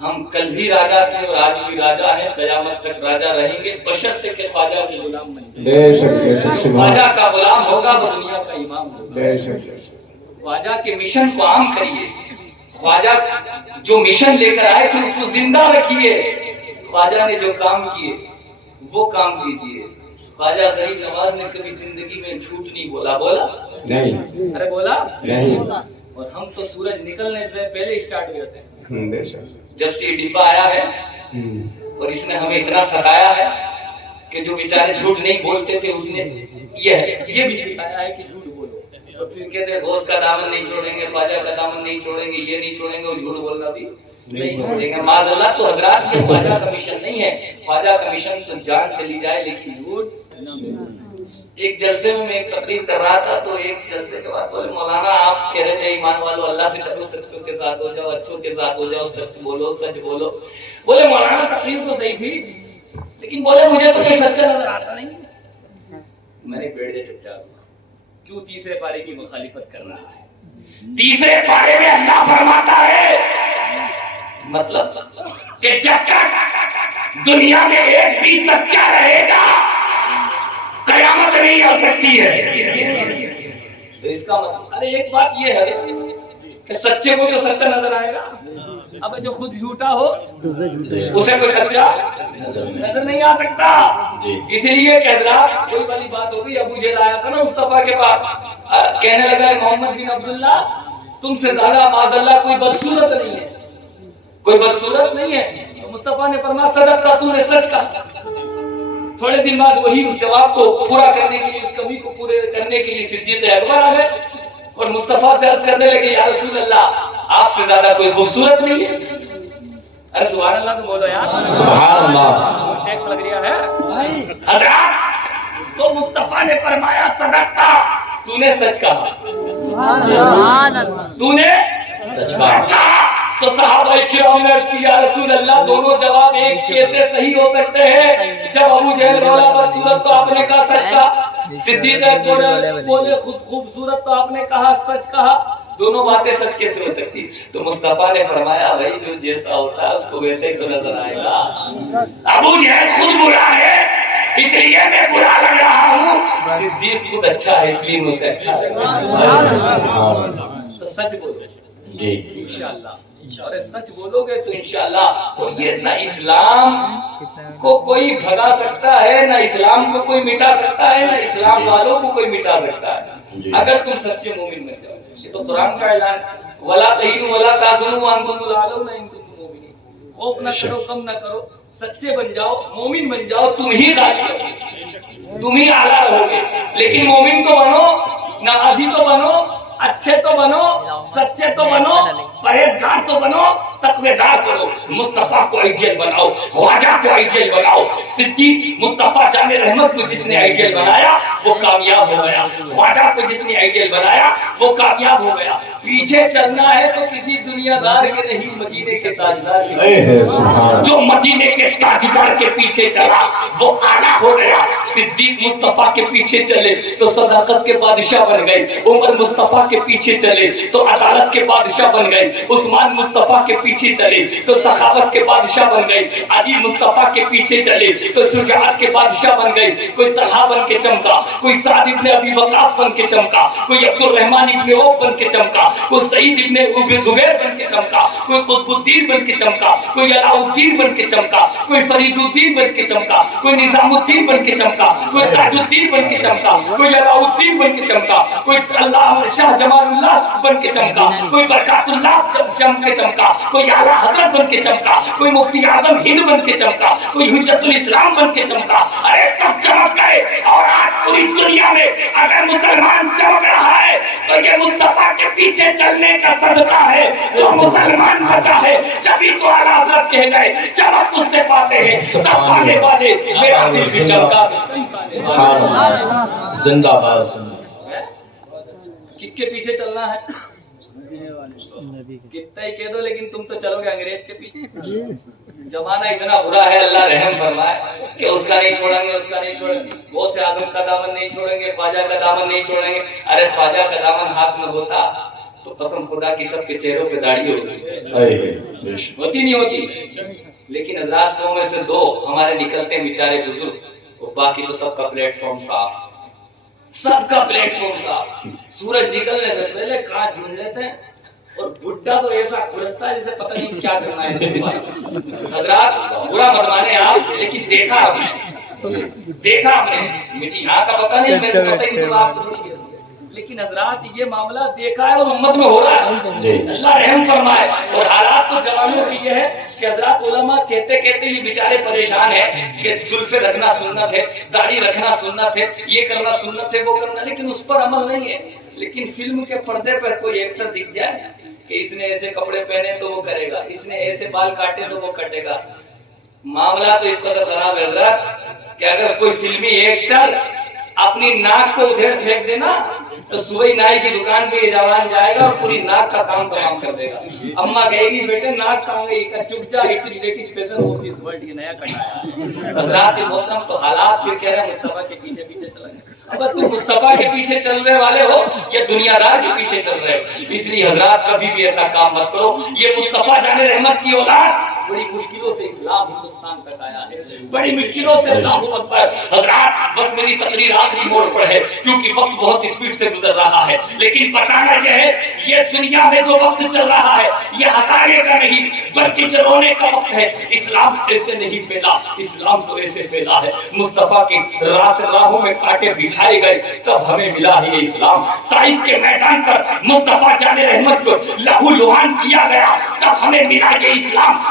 ہم کل بھی راجہ تھے اور آج بھی راجہ ہیں، قیامت تک راجہ رہیں گے بشرط کہ خواجہ کے غلام بن جائیں. خواجہ کا غلام ہوگا وہ دنیا کا امام ہوگا. خواجہ کے مشن کو عام کریے. خواجہ جو مشن لے کر آئے تھے اس کو زندہ رکھیے. خواجہ نے جو کام کیے وہ کام کیجیے. خواجہ غریب نواز نے کبھی زندگی میں جھوٹ نہیں بولا. بولا نہیں؟ ارے بولا نہیں. اور ہم تو سورج نکلنے سے پہلے اسٹارٹ ہو جاتے ہیں. جب سے یہ ڈبا آیا ہے اور اس نے ہمیں اتنا ستایا ہے کہ جو بیچارے جھوٹ نہیں بولتے تھے اس نے یہ بھی سکھایا ہے کہ جھوٹ بولو. اور پھر کہتے ہیں غوث کا دامن نہیں چھوڑیں گے، خواجہ کا دامن نہیں چھوڑیں گے، یہ نہیں چھوڑیں گے، اور جھوٹ بولنا بھی نہیں چھوڑیں گے. معاذ اللہ. تو حضرات یہ خواجہ کا مشن نہیں ہے. خواجہ کا مشن تو جان چلی جائے لیکن جھوٹ. ایک جلسے میں ایک تقریر کر رہا تھا تو ایک جلسے کے بعد بولے مولانا آپ کہہ رہے تھے ایمان والو اللہ سے ڈرو، سچوں کے ساتھ ہو جاؤ، اچھوں کے ساتھ ہو جاؤ، سچ بولو سچ بولو. بولے مولانا تقریر تو صحیح تھی لیکن بولے مجھے تو کوئی سچا نظر آتا نہیں. میں نے بیٹھ جائے چپ چاپ، کیوں تیسرے پارے کی مخالفت کر رہا ہے؟ تیسرے پارے میں اللہ فرماتا ہے مطلب کہ جب تک دنیا میں ایک بھی سچا رہے گا قیامت نہیں ہو سکتی ہے. تو اس کا مطلب ارے ایک بات یہ ہے کہ سچے کو جو سچا نظر آئے گا، اب جو خود جھوٹا ہو اسے کوئی سچا نظر نہیں آ سکتا. اسی لیے کہ حضرات کوئی والی بات ہوگی. ابو جہل آیا تھا نا مصطفیٰ کے پاس کہنے لگا ہے محمد بن عبداللہ تم سے زیادہ معاذاللہ کوئی بدصورت نہیں ہے، کوئی بدصورت نہیں ہے. تو مصطفیٰ نے فرمایا صدقتا، تو نے سچ کہا. تھوڑے دن بعد وہی جواب کو پورا کرنے کے لیے، اس کمی کو پورے کرنے کے لیے صدیق اکبر آ گئے اور مصطفیٰ سے عرض کرنے لگے یا رسول اللہ آپ سے زیادہ کوئی خوبصورت نہیں ہے. ارے سبحان اللہ تو بولو یار، سبحان اللہ. ٹیکس لگ رہا ہے حضرات. تو مصطفیٰ نے فرمایا صدقتا، تو نے سچ کہا، تو نے سچ کہا. تو صحابہ کرام نے عرض کیا رسول اللہ دونوں جواب ایک کیسے صحیح ہو سکتے ہیں؟ جب ابو جہل بولا بدصورت تو آپ نے کہا سچ کہا، صدیق اکبر بولے خود خوبصورت تو آپ نے کہا سچ کہا. دونوں باتیں سچ کیسے ہو سکتی؟ تو مصطفیٰ نے فرمایا بھائی جو جیسا ہوتا ہے اس کو ویسے ہی تو نظر آئے گا. ابو جہل خود برا ہے اس لیے میں برا لگ رہا ہوں، صدیق خود اچھا ہے اس لیے مجھے اچھا لگا. تو سچ بولو جی انشاءاللہ، اور سچ بولو گے تو انشاءاللہ. اور یہ نہ اسلام کو کوئی بھگا سکتا ہے، نہ اسلام کو کوئی مٹا سکتا ہے، نہ اسلام والوں کو کوئی مٹا سکتا ہے اگر تم سچے مومن بن جاؤ. یہ تو قرآن کا اعلان ولا تہینوا ولا تحزنوا وانتم الاعلون ان کنتم مؤمنین. خوف نہ کرو، کم نہ کرو، سچے بن جاؤ، مومن بن جاؤ، تم ہی غالب ہوگے، تم ہی اعلیٰ رہو گے. لیکن مومن تو بنو، نمازی تو بنو، اچھے تو بنو، سچے تو بنو، پرہیزگار تو بنو، تقویدار بنو. مصطفیٰ کو آئیڈیل بناؤ، خواجہ کو آئیڈیل بناؤ. صدیق مصطفیٰ جان رحمت کو جس نے آئیڈیل بنایا وہ کامیاب ہو گیا، خواجہ کو جس نے آئیڈیل بنایا وہ کامیاب ہو گیا. پیچھے چلنا ہے تو کسی دنیا دار کے نہیں، مدینے کے تاجدار کے. جو مدینے کے تاجدار کے پیچھے چلا وہ اعلیٰ ہو گیا. صدیق مصطفیٰ کے پیچھے چلے تو صداقت کے بادشاہ بن گئے. عمر مصطفیٰ کے پیچھے چلے تو عدالت کے بادشاہ بن گئے. عثمان مصطفیٰ کے پیچھے چلے تو سخاوت کے بادشاہ بن گئے. علی مصطفیٰ کے پیچھے چلے تو شجاعت کے بادشاہ بن گئے. کوئی طلحہ بن کے چمکا، کوئی سعد ابن ابی وقاص بن کے چمکا، کوئی عبد الرحمن ابن عوف بن کے چمکا، کوئی سعید ابن زبیر بن کے چمکا، کوئی قطب الدین بن کے چمکا، کوئی علاء الدین بن کے چمکا، کوئی فرید الدین بن کے چمکا، کوئی نظام الدین بن کے چمکا، کوئی تاج الدین بن کے چمکا، کوئی علاء الدین بن کے چمکا، کوئی اللہ شاہ جمال اللہ بن کے چمکا، کوئی برکات اللہ بن کے چمکا، کوئی اعلیٰ حضرت بن کے چمکا، کوئی مفتی اعظم ہند بن کے چمکا، کوئی حجت الاسلام بن کے چمکا. ارے سب چمک گئے. اور آج پوری دنیا میں اگر مسلمان چمک رہا ہے تو یہ مصطفیٰ کے پیچھے چلنے کا صدقہ ہے. جو مسلمان بچا ہے جبھی تو اعلیٰ حضرت کہہ گئے چمک اس سے پاتے ہیں سب پانے والے. میرا دل بھی چمکا. زندہ باد. کس کے پیچھے چلنا ہے؟ کتنا ہی کہہ دو لیکن تم تو چلو گے انگریز کے پیچھے. زمانہ اتنا برا ہے، اللہ رحم فرمائے کہ اس کا نہیں چھوڑیں گے، اس کا نہیں چھوڑیں گے. غوث اعظم کا دامن نہیں چھوڑیں گے، خواجہ کا دامن نہیں چھوڑیں گے. ارے خواجہ کا دامن ہاتھ میں ہوتا تو قسم خدا کی سب کے چہروں پہ داڑھی ہوتی نہیں ہوتی. لیکن حضرات 100 میں سے 2 ہمارے نکلتے ہیں بیچارے بزرگ، باقی تو سب کا پلیٹ فارم صاف، سب کا پلیٹ فارم صاف. سورج نکلنے سے پہلے کانچ ڈھونڈ لیتے ہیں اور بڈھا تو ایسا کھرستا ہے جسے پتہ نہیں کیا کرنا ہے. حضرات برا مت مانے آپ، لیکن دیکھا ہم نے میری یہاں کا پتہ نہیں، میرے کو پتہ ہی نہیں تو آپ کو. لیکن حضرات یہ معاملہ دیکھا ہے اور امت میں ہو رہا ہے. اللہ رحم فرمائے. اور حالات تو جوانوں کی یہ ہے کہ حضرات علماء کہتے کہتے یہ بیچارے پریشان ہیں کہ زلفیں رکھنا سنت ہے، داڑھی رکھنا سنت ہے، یہ کرنا سنت ہے، وہ کرنا، لیکن اس پر عمل نہیں ہے. لیکن فلم کے پردے پر کوئی ایکٹر دکھ جائے کہ اس نے ایسے کپڑے پہنے تو وہ کرے گا، اس نے ایسے بال کاٹے تو وہ کٹے گا. معاملہ تو اس قدر خراب ہے حضرات کہ اگر کوئی فلمی ایکٹر اپنی ناک کو ادھر پھینک دینا تو صبح نائی کی دکان پہ یہ جوان جائے گا اور پوری ناک کا کام تمام کر دے گا. اماں کہے گی بیٹے ناک کہاں گئی؟ چپ جا، ایک ریلیٹیو پیسن ہوتی اس ورلڈ یہ نیا کٹایا. حضرات محترم تو حالات پھر کہہ رہے ہیں مصطفیٰ کے پیچھے پیچھے چلا گیا. اب تم مصطفیٰ کے پیچھے چلنے والے ہو یا دنیا دار کے پیچھے چل رہے ہو؟ اس لیے حضرات کبھی بھی ایسا کام مت کرو. یہ مصطفیٰ جان رحمت کی اولاد بڑی مشکلوں سے اسلام ہندوستان تک آیا ہے، بڑی مشکلوں سے اللہ اکبر. حضرات بس میری تقریر آخری موڑ پر ہے کیونکہ وقت بہت اسپیڈ سے گزر رہا ہے، لیکن بتانا یہ ہے یہ دنیا میں جو وقت چل رہا ہے یہ ہنسانے کا نہیں بلکہ رونے کا وقت ہے. اسلام ایسے نہیں پھیلا, اسلام تو ایسے پھیلا ہے. مصطفیٰ کی راہوں میں کانٹے بچھائے گئے تب ہمیں ملا ہے یہ اسلام. طائف کے میدان پر مصطفیٰ جان رحمت کو لہو لہان کیا گیا تب ہمیں ملا یہ اسلام.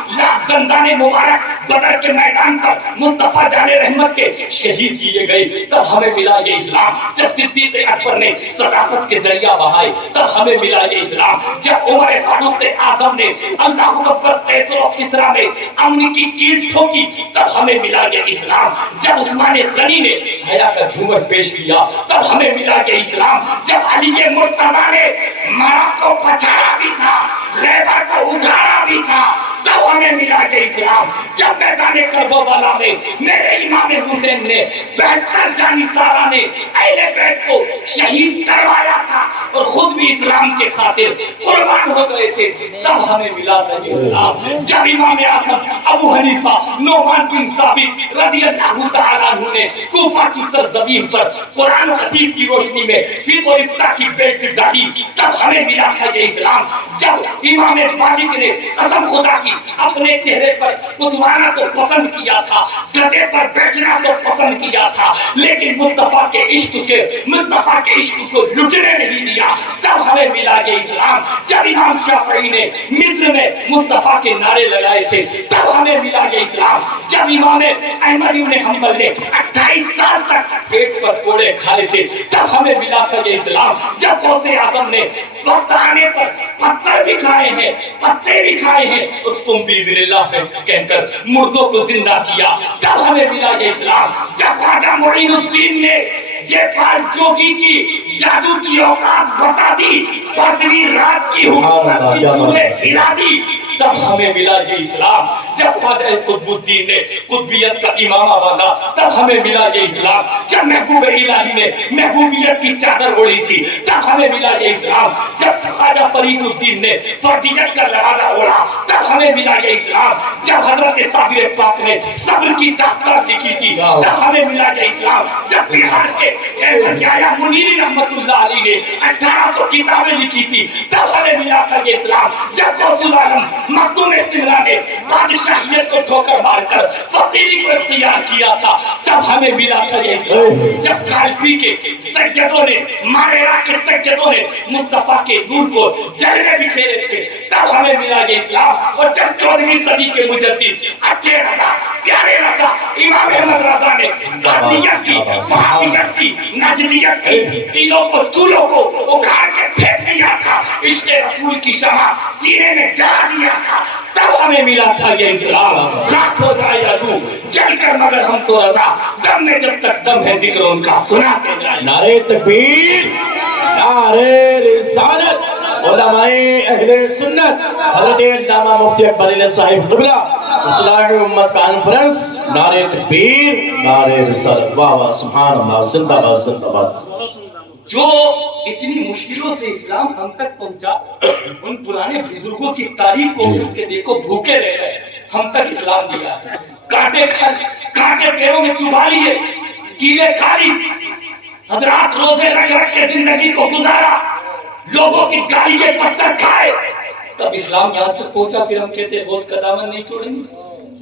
دندان مبارک بدر کے میدان پر مصطفیٰ جان رحمت کے شہید کیے گئے تب ہمیں ملا یہ اسلام. جب صدیق اکبر نے صداقت کے دریا بہائے تب ہمیں ملا یہ اسلام. جب عمر فاروق اعظم نے اللہ اکبر قیصر و کسریٰ میں امن کی کیل ٹھوکی تب ہمیں ملا یہ اسلام. جب عثمان غنی نے حیا کا جھومر پیش کیا تب ہمیں ملا یہ اسلام. جب علی مرتضیٰ نے مراد کو پچھاڑا بھی تھا, خیبر کو اٹھانا بھی تھا تب ہمیں ملا یہ اسلام. جب میدان کربلا میں میرے امام حسین نے 72 جانثارا نے اہل بیت کو شہید کروایا تھا اور خود بھی اسلام کے خاطر قربان ہو گئے تھے تب ہمیں ملا تھا یہ اسلام. جب امام اعظم ابو حنیفہ نعمان بن ثابت رضی اللہ تعالیٰ عنہ نے کوفہ کی سرزمین پر قرآن و حدیث کی روشنی میں فقہ و افتاء کی بیلٹ ڈالی تب ہمیں ملا تھا یہ اسلام. جب امام مالک نے قسم خدا کی اپنے چہرے پر اتروانا تو پسند کیا تھا, گدے پر بیٹھنا تو پسند کیا تھا, لیکن مصطفیٰ کے عشق کو لٹنے نہیں دیا تب ہمیں ملا یہ اسلام. جب امام شافعی نے مصر میں مصطفیٰ کے نعرے لگائے تھے تب ہمیں ملا یہ اسلام. جب امام احمد بن حنبل نے 28 سال تک پیٹ پر کوڑے کھائے تھے تب ہمیں ملا تھا یہ اسلام. جب غوث اعظم نے وقت آنے پر پتھر بھی کھائے ہیں پتے بھی کھائے ہیں اور تم بھی بِإِذْنِ اللَّهِ کہہ کر مردوں کو زندہ کیا تب ہمیں ملا یہ اسلام. جب خواجہ معین الدین نے جے پال جوگی کی جادو کی اوقات بتا دی, 5ویں رات کی حکومت کی چولے ہلا دی تب ہمیں ملا یہ اسلام. جب خواجہ قطب الدین نے قطبیت کا امامہ باندھا تب ہمیں ملا یہ اسلام. جب محبوب الہی نے محبوبیت کی چادر اوڑھی تھی تب ہمیں ملا یہ اسلام. جب خواجہ فرید الدین نے فردیت کا لبادہ اوڑھا تب ہمیں ملا یہ اسلام. جب حضرت صابر پاک نے صبر کی داستان لکھی تھی تب ہمیں ملا یہ اسلام. جب بہار کے یحییٰ منیری رحمت اللہ علیہ نے 1800 کتابیں لکھی تھی تب ہمیں ملا تھا یہ اسلام. جب غوث العالم مخدوم سمرا نے بادشاہیت کو ٹھوکر مار کر فقیری کو اختیار کیا تھا تب ہمیں ملا تھا یہ اسلام. جب کالپی کے سجدوں نے ماریرا کے سجدوں نے مصطفیٰ کے نور کو جلوے بکھیرے تھے تب ہمیں ملا یہ اسلام. اور جب 14ویں صدی کے مجدد اچھے رضا پیارے رضا امام احمد رضا نے قادریت کی وہابیت کی نجدیت کی تینوں کو چولوں کو اکھاڑ کے پھینک دیا تھا, عشق رسول کی شمع سینے میں جلا دیا تھا تب ہمیں ملا تھا یہ اسلام. خاک ہو جائے یا تو جل کر مگر ہم تو رضا, دم میں جب تک دم ہے ذکر ان کا سناتے جائیں. نعرے تکبیر, نعرے رسالت. علماء اہل سنت حضرت علامہ مفتی اکبر علیہ صاحب قبلہ اصلاح امت کانفرنس, نعرے تکبیر, نعرے رسالت. واہ واہ, سبحان اللہ, زندہ باد زندہ باد. جو اتنی مشکلوں سے اسلام ہم تک پہنچا ان پرانے بزرگوں کی تاریخ کو پڑھ کے دیکھو, بھوکے رہ گئے ہم تک اسلام دیا ہے. کانٹے پیروں میں چبھا لیے, کیلے کھا لی, حضرات روزے رکھ رکھ کے زندگی کو گزارا, لوگوں کی گالی کے پتھر کھائے تب اسلام یہاں تک پہنچا. پھر ہم کہتے ہیں غوث کا دامن نہیں چھوڑیں گے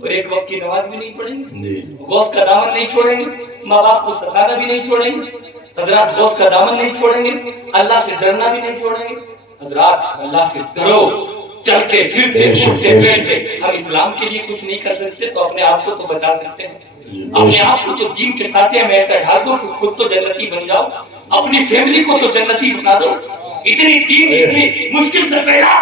اور ایک وقت کی نماز بھی نہیں پڑھیں گے, غوث کا دامن نہیں چھوڑیں گے, ماں باپ کو ستانا بھی نہیں چھوڑیں گے. حضرات غوث کا دامن نہیں چھوڑیں گے, اللہ سے ڈرنا بھی نہیں چھوڑیں گے. حضرات اللہ سے ڈرو, چلتے پھرتے اٹھتے بیٹھتے. ہم اسلام کے لیے کچھ نہیں کر سکتے تو اپنے آپ کو تو بچا سکتے ہیں. اپنے آپ کو تو دین کے ساتھ میں ایسا ڈھال دو کہ خود تو جنتی بن جاؤ, اپنی فیملی کو تو جنتی بنا دو. اتنی دین اتنی مشکل سے پہلا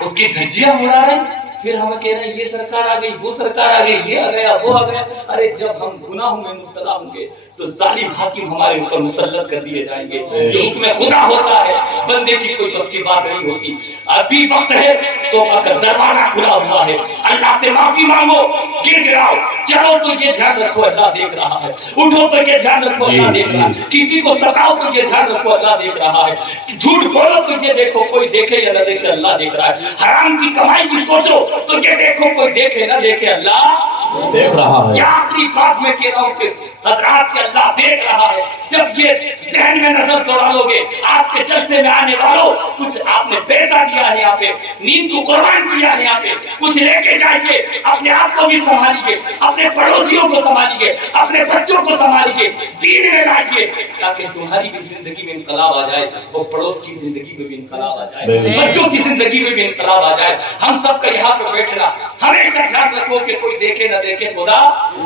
اس کی دھجیاں اڑا رہے ہیں, پھر ہم کہہ رہے ہیں یہ سرکار آ گئی, وہ سرکار آ گئی, یہ آ گیا, وہ آ گیا. ارے جب ہم گناہوں میں مبتلا ہوں گے تو ظالم حاکم ہمارے اوپر مسلط کر دیے جائیں گے. جو حکم خدا ہوتا ہے بندے کی کوئی بس کی بات نہیں ہوتی. ابھی وقت ہے تو اگر دروازہ کھلا ہوا ہے, اللہ سے معافی مانگو, گر گراؤ, چلو تو یہ دھیان رکھو اللہ دیکھ رہا ہے, اٹھو تو یہ دھیان رکھو اللہ دیکھ رہا ہے, کسی کو ستاؤ تو یہ دھیان رکھو اللہ دیکھ رہا ہے, جھوٹ بولو تو یہ دیکھو کوئی دیکھے یا نہ دیکھے اللہ دیکھ رہا ہے, حرام کی کمائی کی سوچو تو یہ دیکھو کوئی دیکھے نہ دیکھے اللہ دیکھ رہا ہے. کیا آخری بات میں کہہ رہا ہوں کہ حضرات کے اللہ دیکھ رہا ہے. جب یہ ذہن میں نظر دوڑا لو گے, آپ کے جلسے میں آنے والوں, کچھ آپ نے پیسہ دیا ہے یہاں پہ, نیند کو قربان کیا ہے یہاں پہ, کچھ لے کے جائیے, اپنے آپ کو بھی سنبھالیے, اپنے پڑوسیوں کو سنبھالیے, اپنے بچوں کو سنبھالیے, دین میں لائیے, تاکہ تمہاری بھی زندگی میں انقلاب آ جائے اور پڑوس کی زندگی میں بھی انقلاب آ جائے, بچوں کی زندگی میں بھی انقلاب آ جائے. ہم سب کا یہاں پہ بیٹھنا ہمیشہ خیال رکھو کہ کوئی دیکھے نہ دیکھے, خدا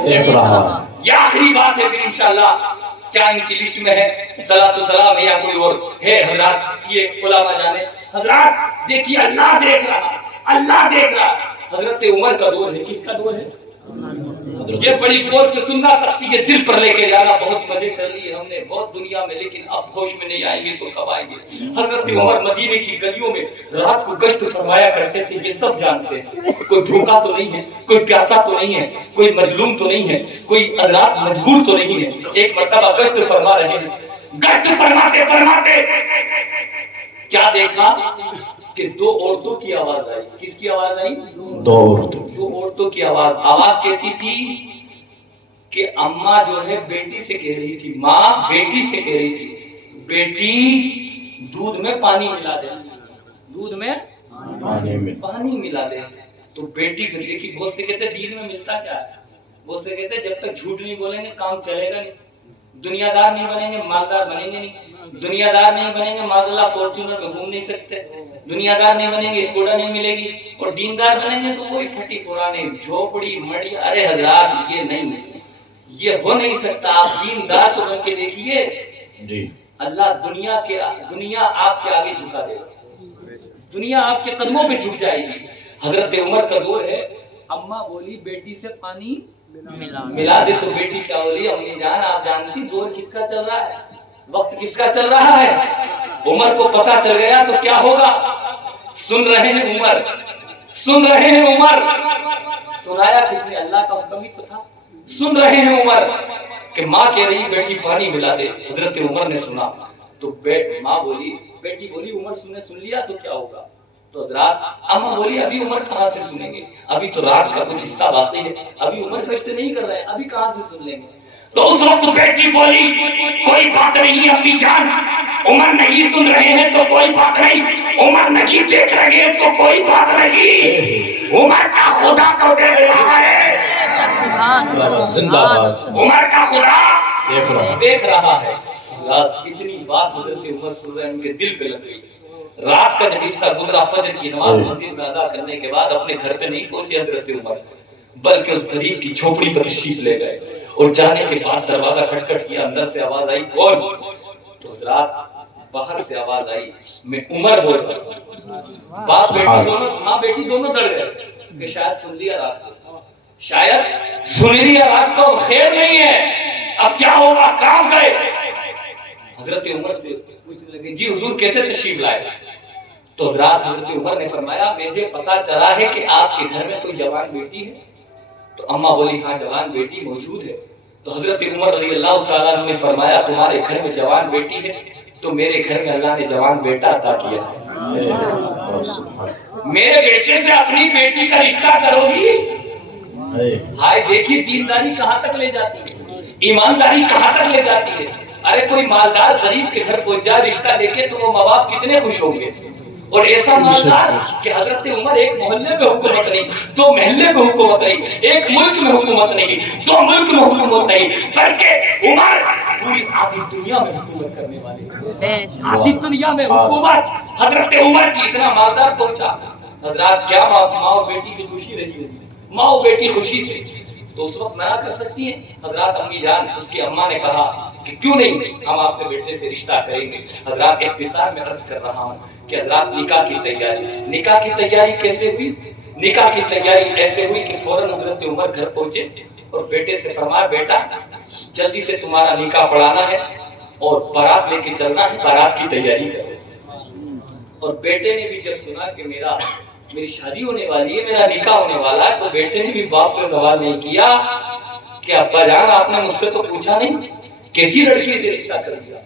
دیکھ رہا. یہ آخری بات ہے, پھر انشاءاللہ کیا ان کی لسٹ میں ہے صلاۃ و سلام ہے یا کوئی اور ہے حضرات, یہ علماء جانے. حضرات دیکھیے اللہ دیکھ رہا, اللہ دیکھ رہا. حضرت عمر کا دور ہے, کس کا دور ہے؟ یہ بڑی غور سے سننا تختی کے دل پر لے کے جانا. بہت مزے کر لیے ہم نے بہت دنیا میں, لیکن اب ہوش میں نہیں آئیں گے تو کب آئیں گے. حضرت عمر مدینے کی گلیوں میں رات کو گشت فرمایا کرتے تھے, یہ سب جانتے ہیں. کوئی بھوکا تو نہیں ہے, کوئی پیاسا تو نہیں ہے, کوئی مظلوم تو نہیں ہے, کوئی حضرات مجبور تو نہیں ہے. ایک مرتبہ گشت فرما رہے ہیں, گشت فرماتے فرماتے کیا دیکھا کہ دو عورتوں کی آواز آئی. کس کی آواز آئی؟ دو عورتوں کی آواز. آواز کیسی تھی کہ اماں جو ہے بیٹی سے کہہ رہی تھی, ماں بیٹی سے کہہ رہی تھی, بیٹی دودھ میں پانی ملا دے, دودھ میں پانی ملا دے. تو بیٹی دیکھی, بہت سے کہتے دین میں ملتا کیا ہے, بہت سے کہتے جب تک جھوٹ نہیں بولیں گے کام چلے گا نہیں, دنیا دار نہیں بنیں گے مالدار بنیں گے نہیں, دنیا دار نہیں بنیں گے معاذ اللہ فارچونر میں گھوم نہیں سکتے, دنیا دار نہیں بنیں گے اسکوٹا نہیں ملے گی, اور دیندار بنیں گے تو کوئی پھٹی پرانے جھوپڑی مڑی. ارے حضرات یہ نہیں ہے, یہ ہو نہیں سکتا. آپ دیندار تو بن کے دیکھیے, اللہ دنیا آپ کے آگے جھکا دے گا, دنیا آپ کے قدموں پہ جھک جائے گی. حضرت عمر کا دور ہے, اماں بولی بیٹی سے پانی ملا دے. تو بیٹی کیا بولی, امی جان آپ جانتی دور کس کا چل رہا ہے, وقت کس کا چل رہا ہے. عمر کو پتا چل گیا تو کیا ہوگا. سن رہے ہیں عمر, سن رہے ہیں عمر, سنایا کس نے, اللہ کا حکم ہی تو تھا. سن رہے ہیں عمر کہ ماں کہہ رہی بیٹی پانی ملا دے. حضرت عمر نے سنا تو ماں بولی, بیٹی بولی عمر سن لیا تو کیا ہوگا. تو حضرات اماں بولی ابھی عمر کہاں سے سنیں گے, ابھی تو رات کا کچھ حصہ باقی ہے, ابھی عمر گشت نہیں کر رہے ہیں, ابھی کہاں سے سن لیں گے. تو اس وقت بیٹی بولی کوئی بات نہیں امی جان, عمر نہیں سن رہے ہیں تو کوئی بات نہیں, عمر نہیں دیکھ رہے ہیں تو کوئی بات نہیں, عمر کا خدا تو دیکھ رہا ہے, عمر کا خدا دیکھ رہا ہے. اتنی بات حضرت عمر سن رہے ہیں, ان کے دل پہ لگ گئی. رات کا جب حصہ گزرا, فجر کی نماز مسجد میں ادا کرنے کے بعد اپنے گھر پہ نہیں پہنچے حضرت عمر, بلکہ اس غریب کی جھوپڑی پر تشریف لے گئے. اور جانے کے بعد دروازہ کھٹکھٹ کیا, اندر سے آواز آئی کون. تو حضرات باہر سے آواز آئی, میں عمر بول رہا ہوں. باپ بیٹی دونوں, ماں بیٹی دونوں ڈر گئے کہ شاید سن لیا رات کو, شاید سن لیا رات کو, خیر نہیں ہے, اب کیا ہوگا, کام گئے. حضرت عمر سے پوچھنے لگے جی حضور کیسے تشریف لائے. تو حضرات حضرت عمر نے فرمایا مجھے پتا چلا ہے کہ آپ کے گھر میں کوئی جوان بیٹی ہے. تو اماں بولی ہاں جوان بیٹی موجود ہے. تو حضرت عمر رضی اللہ تعالیٰ نے فرمایا تمہارے گھر میں جوان بیٹی ہے تو میرے گھر میں اللہ نے جوان بیٹا عطا کیا ہے, میرے بیٹے سے اپنی بیٹی کا رشتہ کرو گی. ہائے دیکھیے دینداری کہاں تک لے جاتی ہے, ایمانداری کہاں تک لے جاتی ہے. ارے کوئی مالدار غریب کے گھر پہنچ جائے رشتہ لے کے تو وہ ماں باپ کتنے خوش ہوں گے. اور ایسا مالدار کہ حضرت عمر ایک محلے پہ حکومت نہیں, دو محلے پہ حکومت نہیں, ایک ملک میں حکومت نہیں, دو ملک میں حکومت نہیں, بلکہ عمر پوری آدھی دنیا میں حکومت کرنے والے, آدھی دنیا میں حکومت حضرت عمر کی. اتنا مالدار پہنچا. حضرات کیا ماں اور بیٹی کی خوشی رہی ہوگی, ماں اور بیٹی خوشی سے. تو اس وقت منع کر سکتی ہیں حضرات امی جان. اس کی اماں نے کہا کہ کیوں نہیں, ہم آپ کے بیٹے سے رشتہ کریں گے. حضرات اختصار میں عرض کر رہا ہوں کہ حضرات نکاح کی تیاری کیسے ہوئی. نکاح کی تیاری ایسے ہوئی کہ فوراً حضرت عمر گھر پہنچے اور بیٹے سے فرمایا بیٹا جلدی سے تمہارا نکاح پڑھانا ہے اور بارات لے کے چلنا ہے, بارات کی تیاری کرو. اور بیٹے نے بھی جب سنا کہ میری شادی ہونے والی ہے, میرا نکاح ہونے والا ہے, تو بیٹے نے بھی باپ سے سوال نہیں کیا کہ ابا جان آپ نے مجھ سے تو پوچھا نہیں کیسی لڑکی سے رشتہ کر دیا.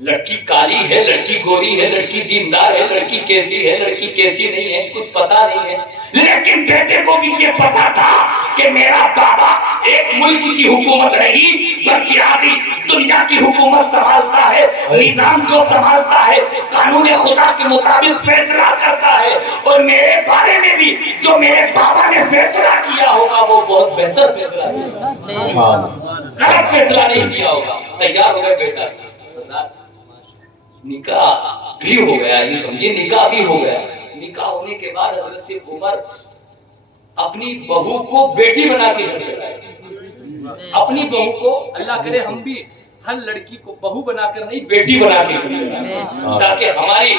لڑکی کالی ہے, لڑکی گوری ہے, لڑکی دیندار ہے, لڑکی کیسی ہے, لڑکی کیسی نہیں ہے, کچھ پتا نہیں ہے. لیکن بیٹے کو بھی یہ پتا تھا کہ میرا بابا ایک ملک کی حکومت نہیں بلکہ آدھی دنیا کی حکومت سنبھالتا ہے، نظام جو سنبھالتا ہے قانون خدا کے مطابق فیصلہ کرتا ہے، اور میرے بارے میں بھی جو میرے بابا نے فیصلہ کیا ہوگا وہ بہت بہتر فیصلہ کیا، غلط فیصلہ نہیں کیا ہوگا۔ تیار ہو گئے بیٹا، نکاح بھی ہو گیا، یہ سمجھیے نکاح بھی ہو گیا۔ نکاح ہونے کے بعد حضرت عمر اپنی بہو کو بیٹی بنا کے گھر لے آئے، اپنی بہو کو، اللہ کرے ہم بھی ہر لڑکی کو بہو بنا کر نہیں بیٹی بنا کے گھر لے آئے، تاکہ ہماری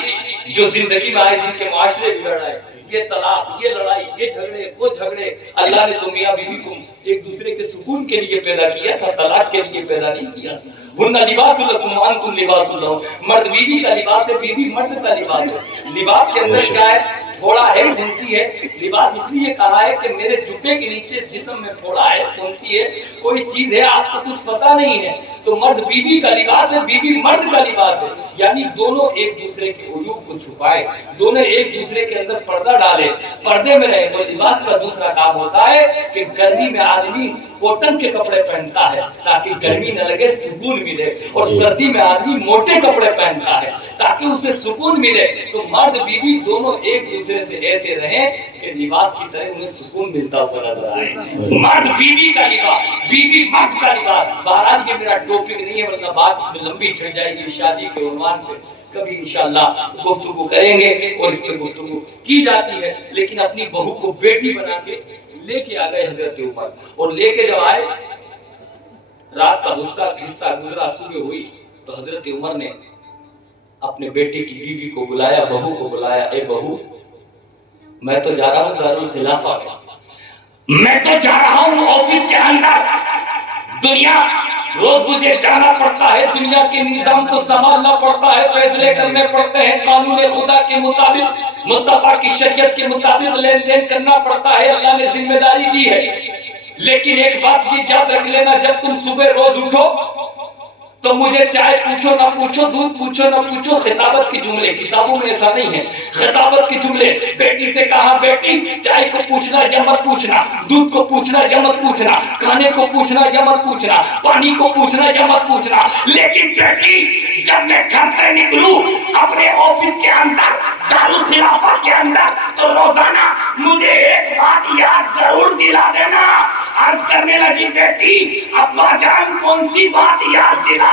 جو زندگی میں آئے دن کے معاشرے بگڑ رہے، یہ طلاق، یہ لڑائی، یہ جھگڑے، وہ جھگڑے، اللہ نے تو میاں بیوی کو ایک دوسرے کے سکون کے لیے پیدا کیا تھا، طلاق کے لیے پیدا نہیں کیا۔ ہن لباس لکم وانتم لباس لہم، مرد بیوی کا لباس ہے، بیوی مرد کا لباس ہے۔ لباس کے اندر کیا ہے؟ تھوڑا ہے، پھنسی ہے۔ لباس اس لیے کہا ہے کہ میرے جبے کے نیچے جسم میں تھوڑا ہے، پھنسی ہے، کوئی چیز ہے آپ کو کچھ پتا نہیں ہے، تو مرد بیوی کا لباس ہے، بیوی مرد کا لباس ہے، یعنی دونوں ایک دوسرے کے عیوب کو چھپائے، دونوں ایک دوسرے کے اندر پردہ ڈالے، پردے میں رہے۔ تو لباس کا دوسرا کام ہوتا ہے کہ گرمی میں آدمی کوٹن کے کپڑے پہنتا ہے تاکہ گرمی نہ لگے، سکون ملے، اور سردی میں آدمی موٹے کپڑے پہنتا ہے تاکہ اسے سکون ملے۔ تو مرد بیوی دونوں ایک دوسرے سے ایسے رہیں کہ لباس کی طرح انہیں سکون ملتا ہوا نظر آئے۔ مرد بیوی کا لباس، بیوی مرد کا لباس۔ بہرحال یہ میرا ٹاپک نہیں ہے، ورنہ بات اس میں لمبی چھڑ جائے گی، شادی کے عنوان پہ کبھی انشاءاللہ گفتگو کریں گے، اور اس پہ گفتگو کی جاتی ہے۔ لیکن اپنی بہو کو بیٹی بنا کے لے کے آ گئے حضرت عمر، اور لے کے جب آئے، رات کا حصہ گزرا، صبح ہوئی تو حضرت عمر نے اپنے بیٹے کی بیوی کو بلایا، بہو کو بلایا، اے بہو میں تو جا رہا ہوں دارالخلافہ میں، میں تو جا رہا ہوں آفس کے اندر، دنیا روز مجھے جانا پڑتا ہے، دنیا کے نظام کو سنبھالنا پڑتا ہے، فیصلے کرنے پڑتے ہیں، قانون خدا کے مطابق، مصطفیٰ کی شریعت کے مطابق لین دین کرنا پڑتا ہے، اللہ نے ذمہ داری دی ہے۔ لیکن ایک بات بھی یاد رکھ لینا، جب تم صبح روز اٹھو تو مجھے چائے پوچھو نہ پوچھو، دودھ پوچھو نہ پوچھو، خطابت کے جملے، کتابوں میں ایسا نہیں ہے، خطابت کے جملے، بیٹی سے کہا بیٹی چائے کو پوچھنا یا مت پوچھنا، دودھ کو پوچھنا یا مت پوچھنا، کھانے کو پوچھنا یا مت پوچھنا، پانی کو پوچھنا یا مت پوچھنا۔ لیکن بیٹی جب میں گھر سے نکلوں اپنے آفس کے اندر، دارالخلافہ کے اندر، تو روزانہ مجھے ایک بات یاد ضرور دلا دینا۔ عرض کرنے لگی بیٹی ابا جان کون سی بات یاد دلا؟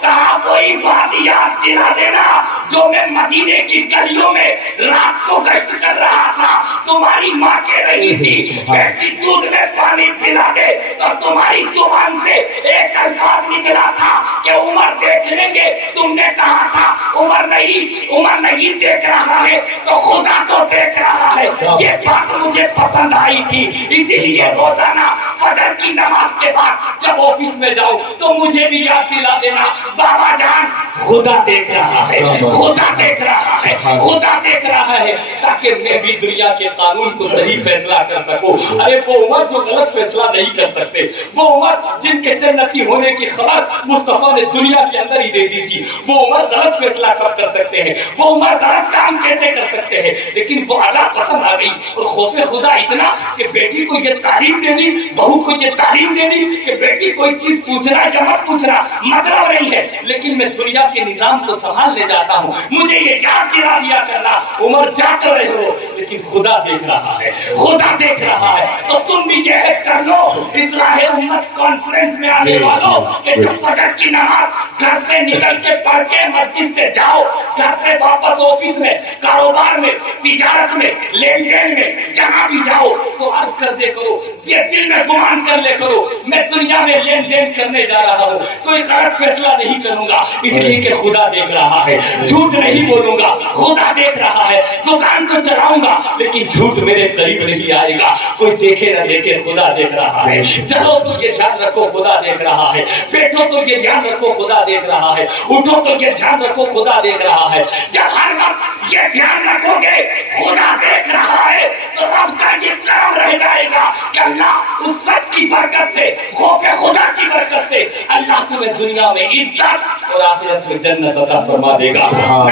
کہا وہی بات یاد دلا دینا جو میں مدینے کی گلیوں میں رات کو گشت کر رہا تھا، تمہاری ماں کہہ رہی تھی بیٹی دودھ میں پانی پلا دے، تو تمہاری زبان سے ایک الفاظ نکلا تھا کہ عمر دیکھ لیں گے، تم نے کہا تھا عمر نہیں دیکھ رہا ہے تو خدا تو دیکھ رہا ہے۔ یہ بات مجھے پسند آئی تھی، اسی لیے روزانہ فجر کی نماز کے بعد جب آفس میں جاؤ تو مجھے بھی یاد دلا دینا بابا جان خدا دیکھ رہا ہے، خدا دیکھ رہا ہے، خدا دیکھ رہا ہے، تاکہ میں بھی دنیا کے قانون کو صحیح فیصلہ کر سکوں۔ ارے وہ عمر جو غلط فیصلہ نہیں کر سکتے، وہ عمر جن کے جنتی ہونے کی خبر مصطفیٰ نے دنیا کے اندر ہی دے دی تھی، وہ عمر غلط فیصلہ کب کر سکتے ہیں، وہ عمر غلط کام کیسے کر سکتے ہیں؟ لیکن وہ ادا پسند آ گئی، اور خوف خدا اتنا کہ بیٹی کو یہ تعلیم دے دی، بہو کو یہ تعلیم دے دی کہ بیٹی کوئی چیز پوچھنا یا مت پوچھنا مطلب نہیں ہے، لیکن میں دنیا کے نظام کو سنبھال لے جاتا ہوں، مجھے یہ یاد دلا دیا کرنا عمر جا کر رہے ہو لیکن خدا دیکھ رہا ہے، خدا دیکھ رہا ہے۔ تو تم بھی یہ کر لو اصلاح امت کانفرنس میں آنے والوں کہ جب فجر کی نماز گھر سے نکل کے پڑھ کے مسجد سے جاؤ، گھر سے واپس آفس میں، کاروبار میں، تجارت میں، لین دین میں جہاں بھی جاؤ تو عرض کر دے کرو، یہ دل میں گمان کر لے کرو میں دنیا میں لین دین کرنے جا رہا ہوں، کوئی غلط فیصلہ نہیں کروں گا اس لیے کہ خدا دیکھ رہا ہے، جھوٹ نہیں بولوں گا خدا دیکھ رہا ہے، دکان تو چلاؤں گا لیکن جھوٹ میرے قریب نہیں آئے گا، کوئی دیکھے نہ دیکھے خدا دیکھ رہا ہے۔ چلو تو یہ دھیان رکھو خدا دیکھ رہا ہے، بیٹھو تو یہ دھیان رکھو خدا دیکھ رہا ہے، اٹھو تو یہ دھیان رکھو خدا دیکھ رہا ہے۔ جب ہر وقت یہ دھیان رکھو گے خدا دیکھ رہا ہے تو رب کا یہ کرم رہ جائے گا کہ اللہ اس سچ کی برکت سے، خوف خدا کی برکت سے اللہ تمہیں دنیا میں عزت اور اور آخرت میں جنت عطا فرما دے گا.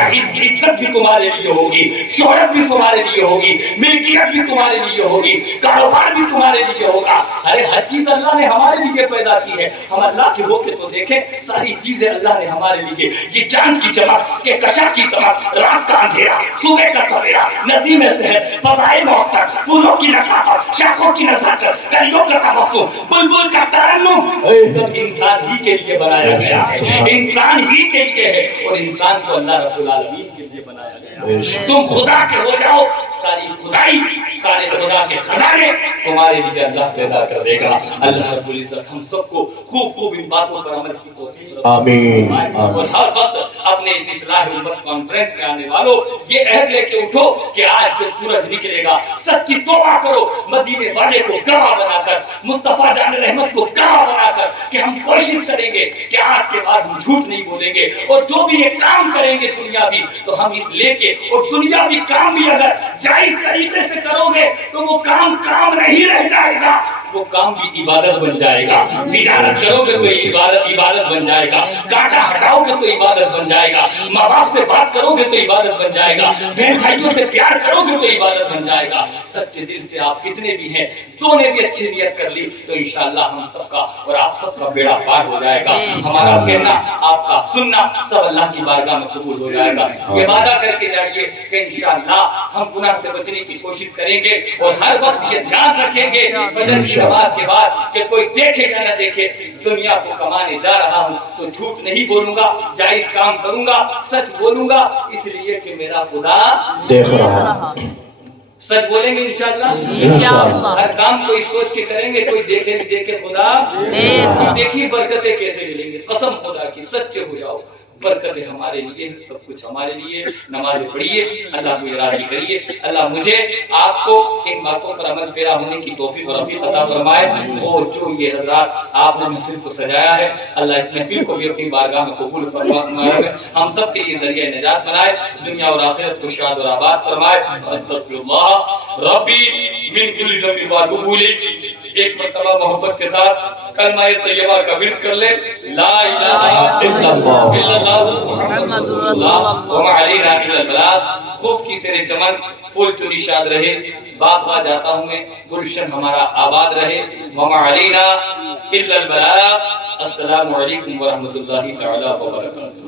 عزت بھی تمہارے لیے ہوگی, شہرت بھی تمہارے لیے ہوگی, ملکیت بھی تمہارے لیے ہوگی, کاروبار بھی تمہارے لیے ہوگا. ارے ہر چیز اللہ نے ہمارے لیے پیدا کی ہے. ہم اللہ کے ہو کے تو دیکھیں, ساری چیزیں اللہ نے ہمارے لیے. یہ چاند کی چمک, یہ کشا کی دمک, رات کا اندھیرا, صبح کا سویرا, نسیم صحت, فضائے معطر, پھولوں کی نقافت, شاخوں کی نزاکت, کلیوں کا تبسم, بلبل کا ترنم, سب انسان ہی کے لیے بنایا گیا ہے. انسان ہی کے لیے ہے, اور انسان کو اللہ رب العالمین کے لیے بنایا گیا. تم خدا کے ہو جاؤ, ساری خدائی, سارے خدا کے خزانے تمہارے لیے اللہ پیدا کر دے گا. اللہ رب العزت ہم سب کو خوب خوب ان باتوں پر عمل کی توفیق. آمین. اور ہر وقت اپنے اس اصلاح امت کانفرنس میں آنے والوں یہ عہد لے کے اٹھو کہ آج جو سورج نکلے گا سچی توبہ کرو, مدینے والے کو گواہ بنا کر, مصطفیٰ جان رحمت کو گواہ بنا کر, کہ ہم کوشش کریں گے کہ آج کے بعد ہم جھوٹ نہیں بولیں گے, اور جو بھی یہ کام کریں گے دنیاوی تو ہم اس لے کے, اور دنیاوی کام بھی اگر جائز طریقے سے کرو گے تو وہ کام نہیں رہ جائے گا, وہ کام بھی عبادت بن جائے گا. تجارت کرو گے تو عبادت بن جائے گا, کاٹا ہٹاؤ گے تو عبادت بن جائے گا, ماں باپ سے بات کرو گے تو عبادت بن جائے گا, بہن بھائیوں سے پیار کرو گے تو عبادت بن جائے گا. سچے دل سے آپ کتنے بھی ہیں, دو نے بھی اچھی نیت کر لی تو انشاءاللہ ہم سب کا اور آپ سب کا بیڑا پار ہو جائے گا. ہمارا کہنا, آپ کا سننا سب اللہ کی بارگاہ میں قبول ہو جائے گا. یہ وعدہ کر کے جائیے کہ انشاءاللہ ہم گناہ سے بچنے کی کوشش کریں گے, اور ہر وقت یہ دھیان رکھیں گے فجر کی نماز کے بعد کہ کوئی دیکھے یا نہ دیکھے, دنیا کو کمانے جا رہا ہوں تو جھوٹ نہیں بولوں گا, جائز کام کروں گا, سچ بولوں گا, اس لیے کہ میرا خدا دیکھ رہا. سچ بولیں گے انشاءاللہ. ہر کام کوئی سوچ کے کریں گے, کوئی دیکھے نہیں دیکھے خدا دیکھی. برکتیں کیسے ملیں گے, قسم خدا کی سچے ہو جاؤ, برکتیں ہمارے لیے, سب کچھ ہمارے لیے. نماز پڑھیے, اللہ کو راضی کریے. اللہ مجھے آپ کو ان باتوں پر عمل پیرا ہونے کی توفیق اور رفیق عطا فرمائے. اور جو یہ حضرات آپ نے محفل کو سجایا ہے, اللہ اس محفل کو بھی اپنی بارگاہ میں قبول فرمائے, ہم سب کے لیے ذریعہ نجات بنائے, دنیا اور آخرت کو شاد اور آباد فرمائے. استغفر اللہ ربی من کل ذنب و اتوب الیہ. ایک مرتبہ محبت کے ساتھ کلمہ طیبہ کا ورد کر لیں, لا الہ الا اللہ محمد رسول اللہ وما علینا الا البلاغ. خوب کی سیر چمن, پھول چنی شاد رہے, باغ باغ جاتا ہوں میں, گلشن ہمارا آباد رہے. وما علینا الا البلاغ. السلام علیکم ورحمۃ اللہ تعالی وبرکاتہ.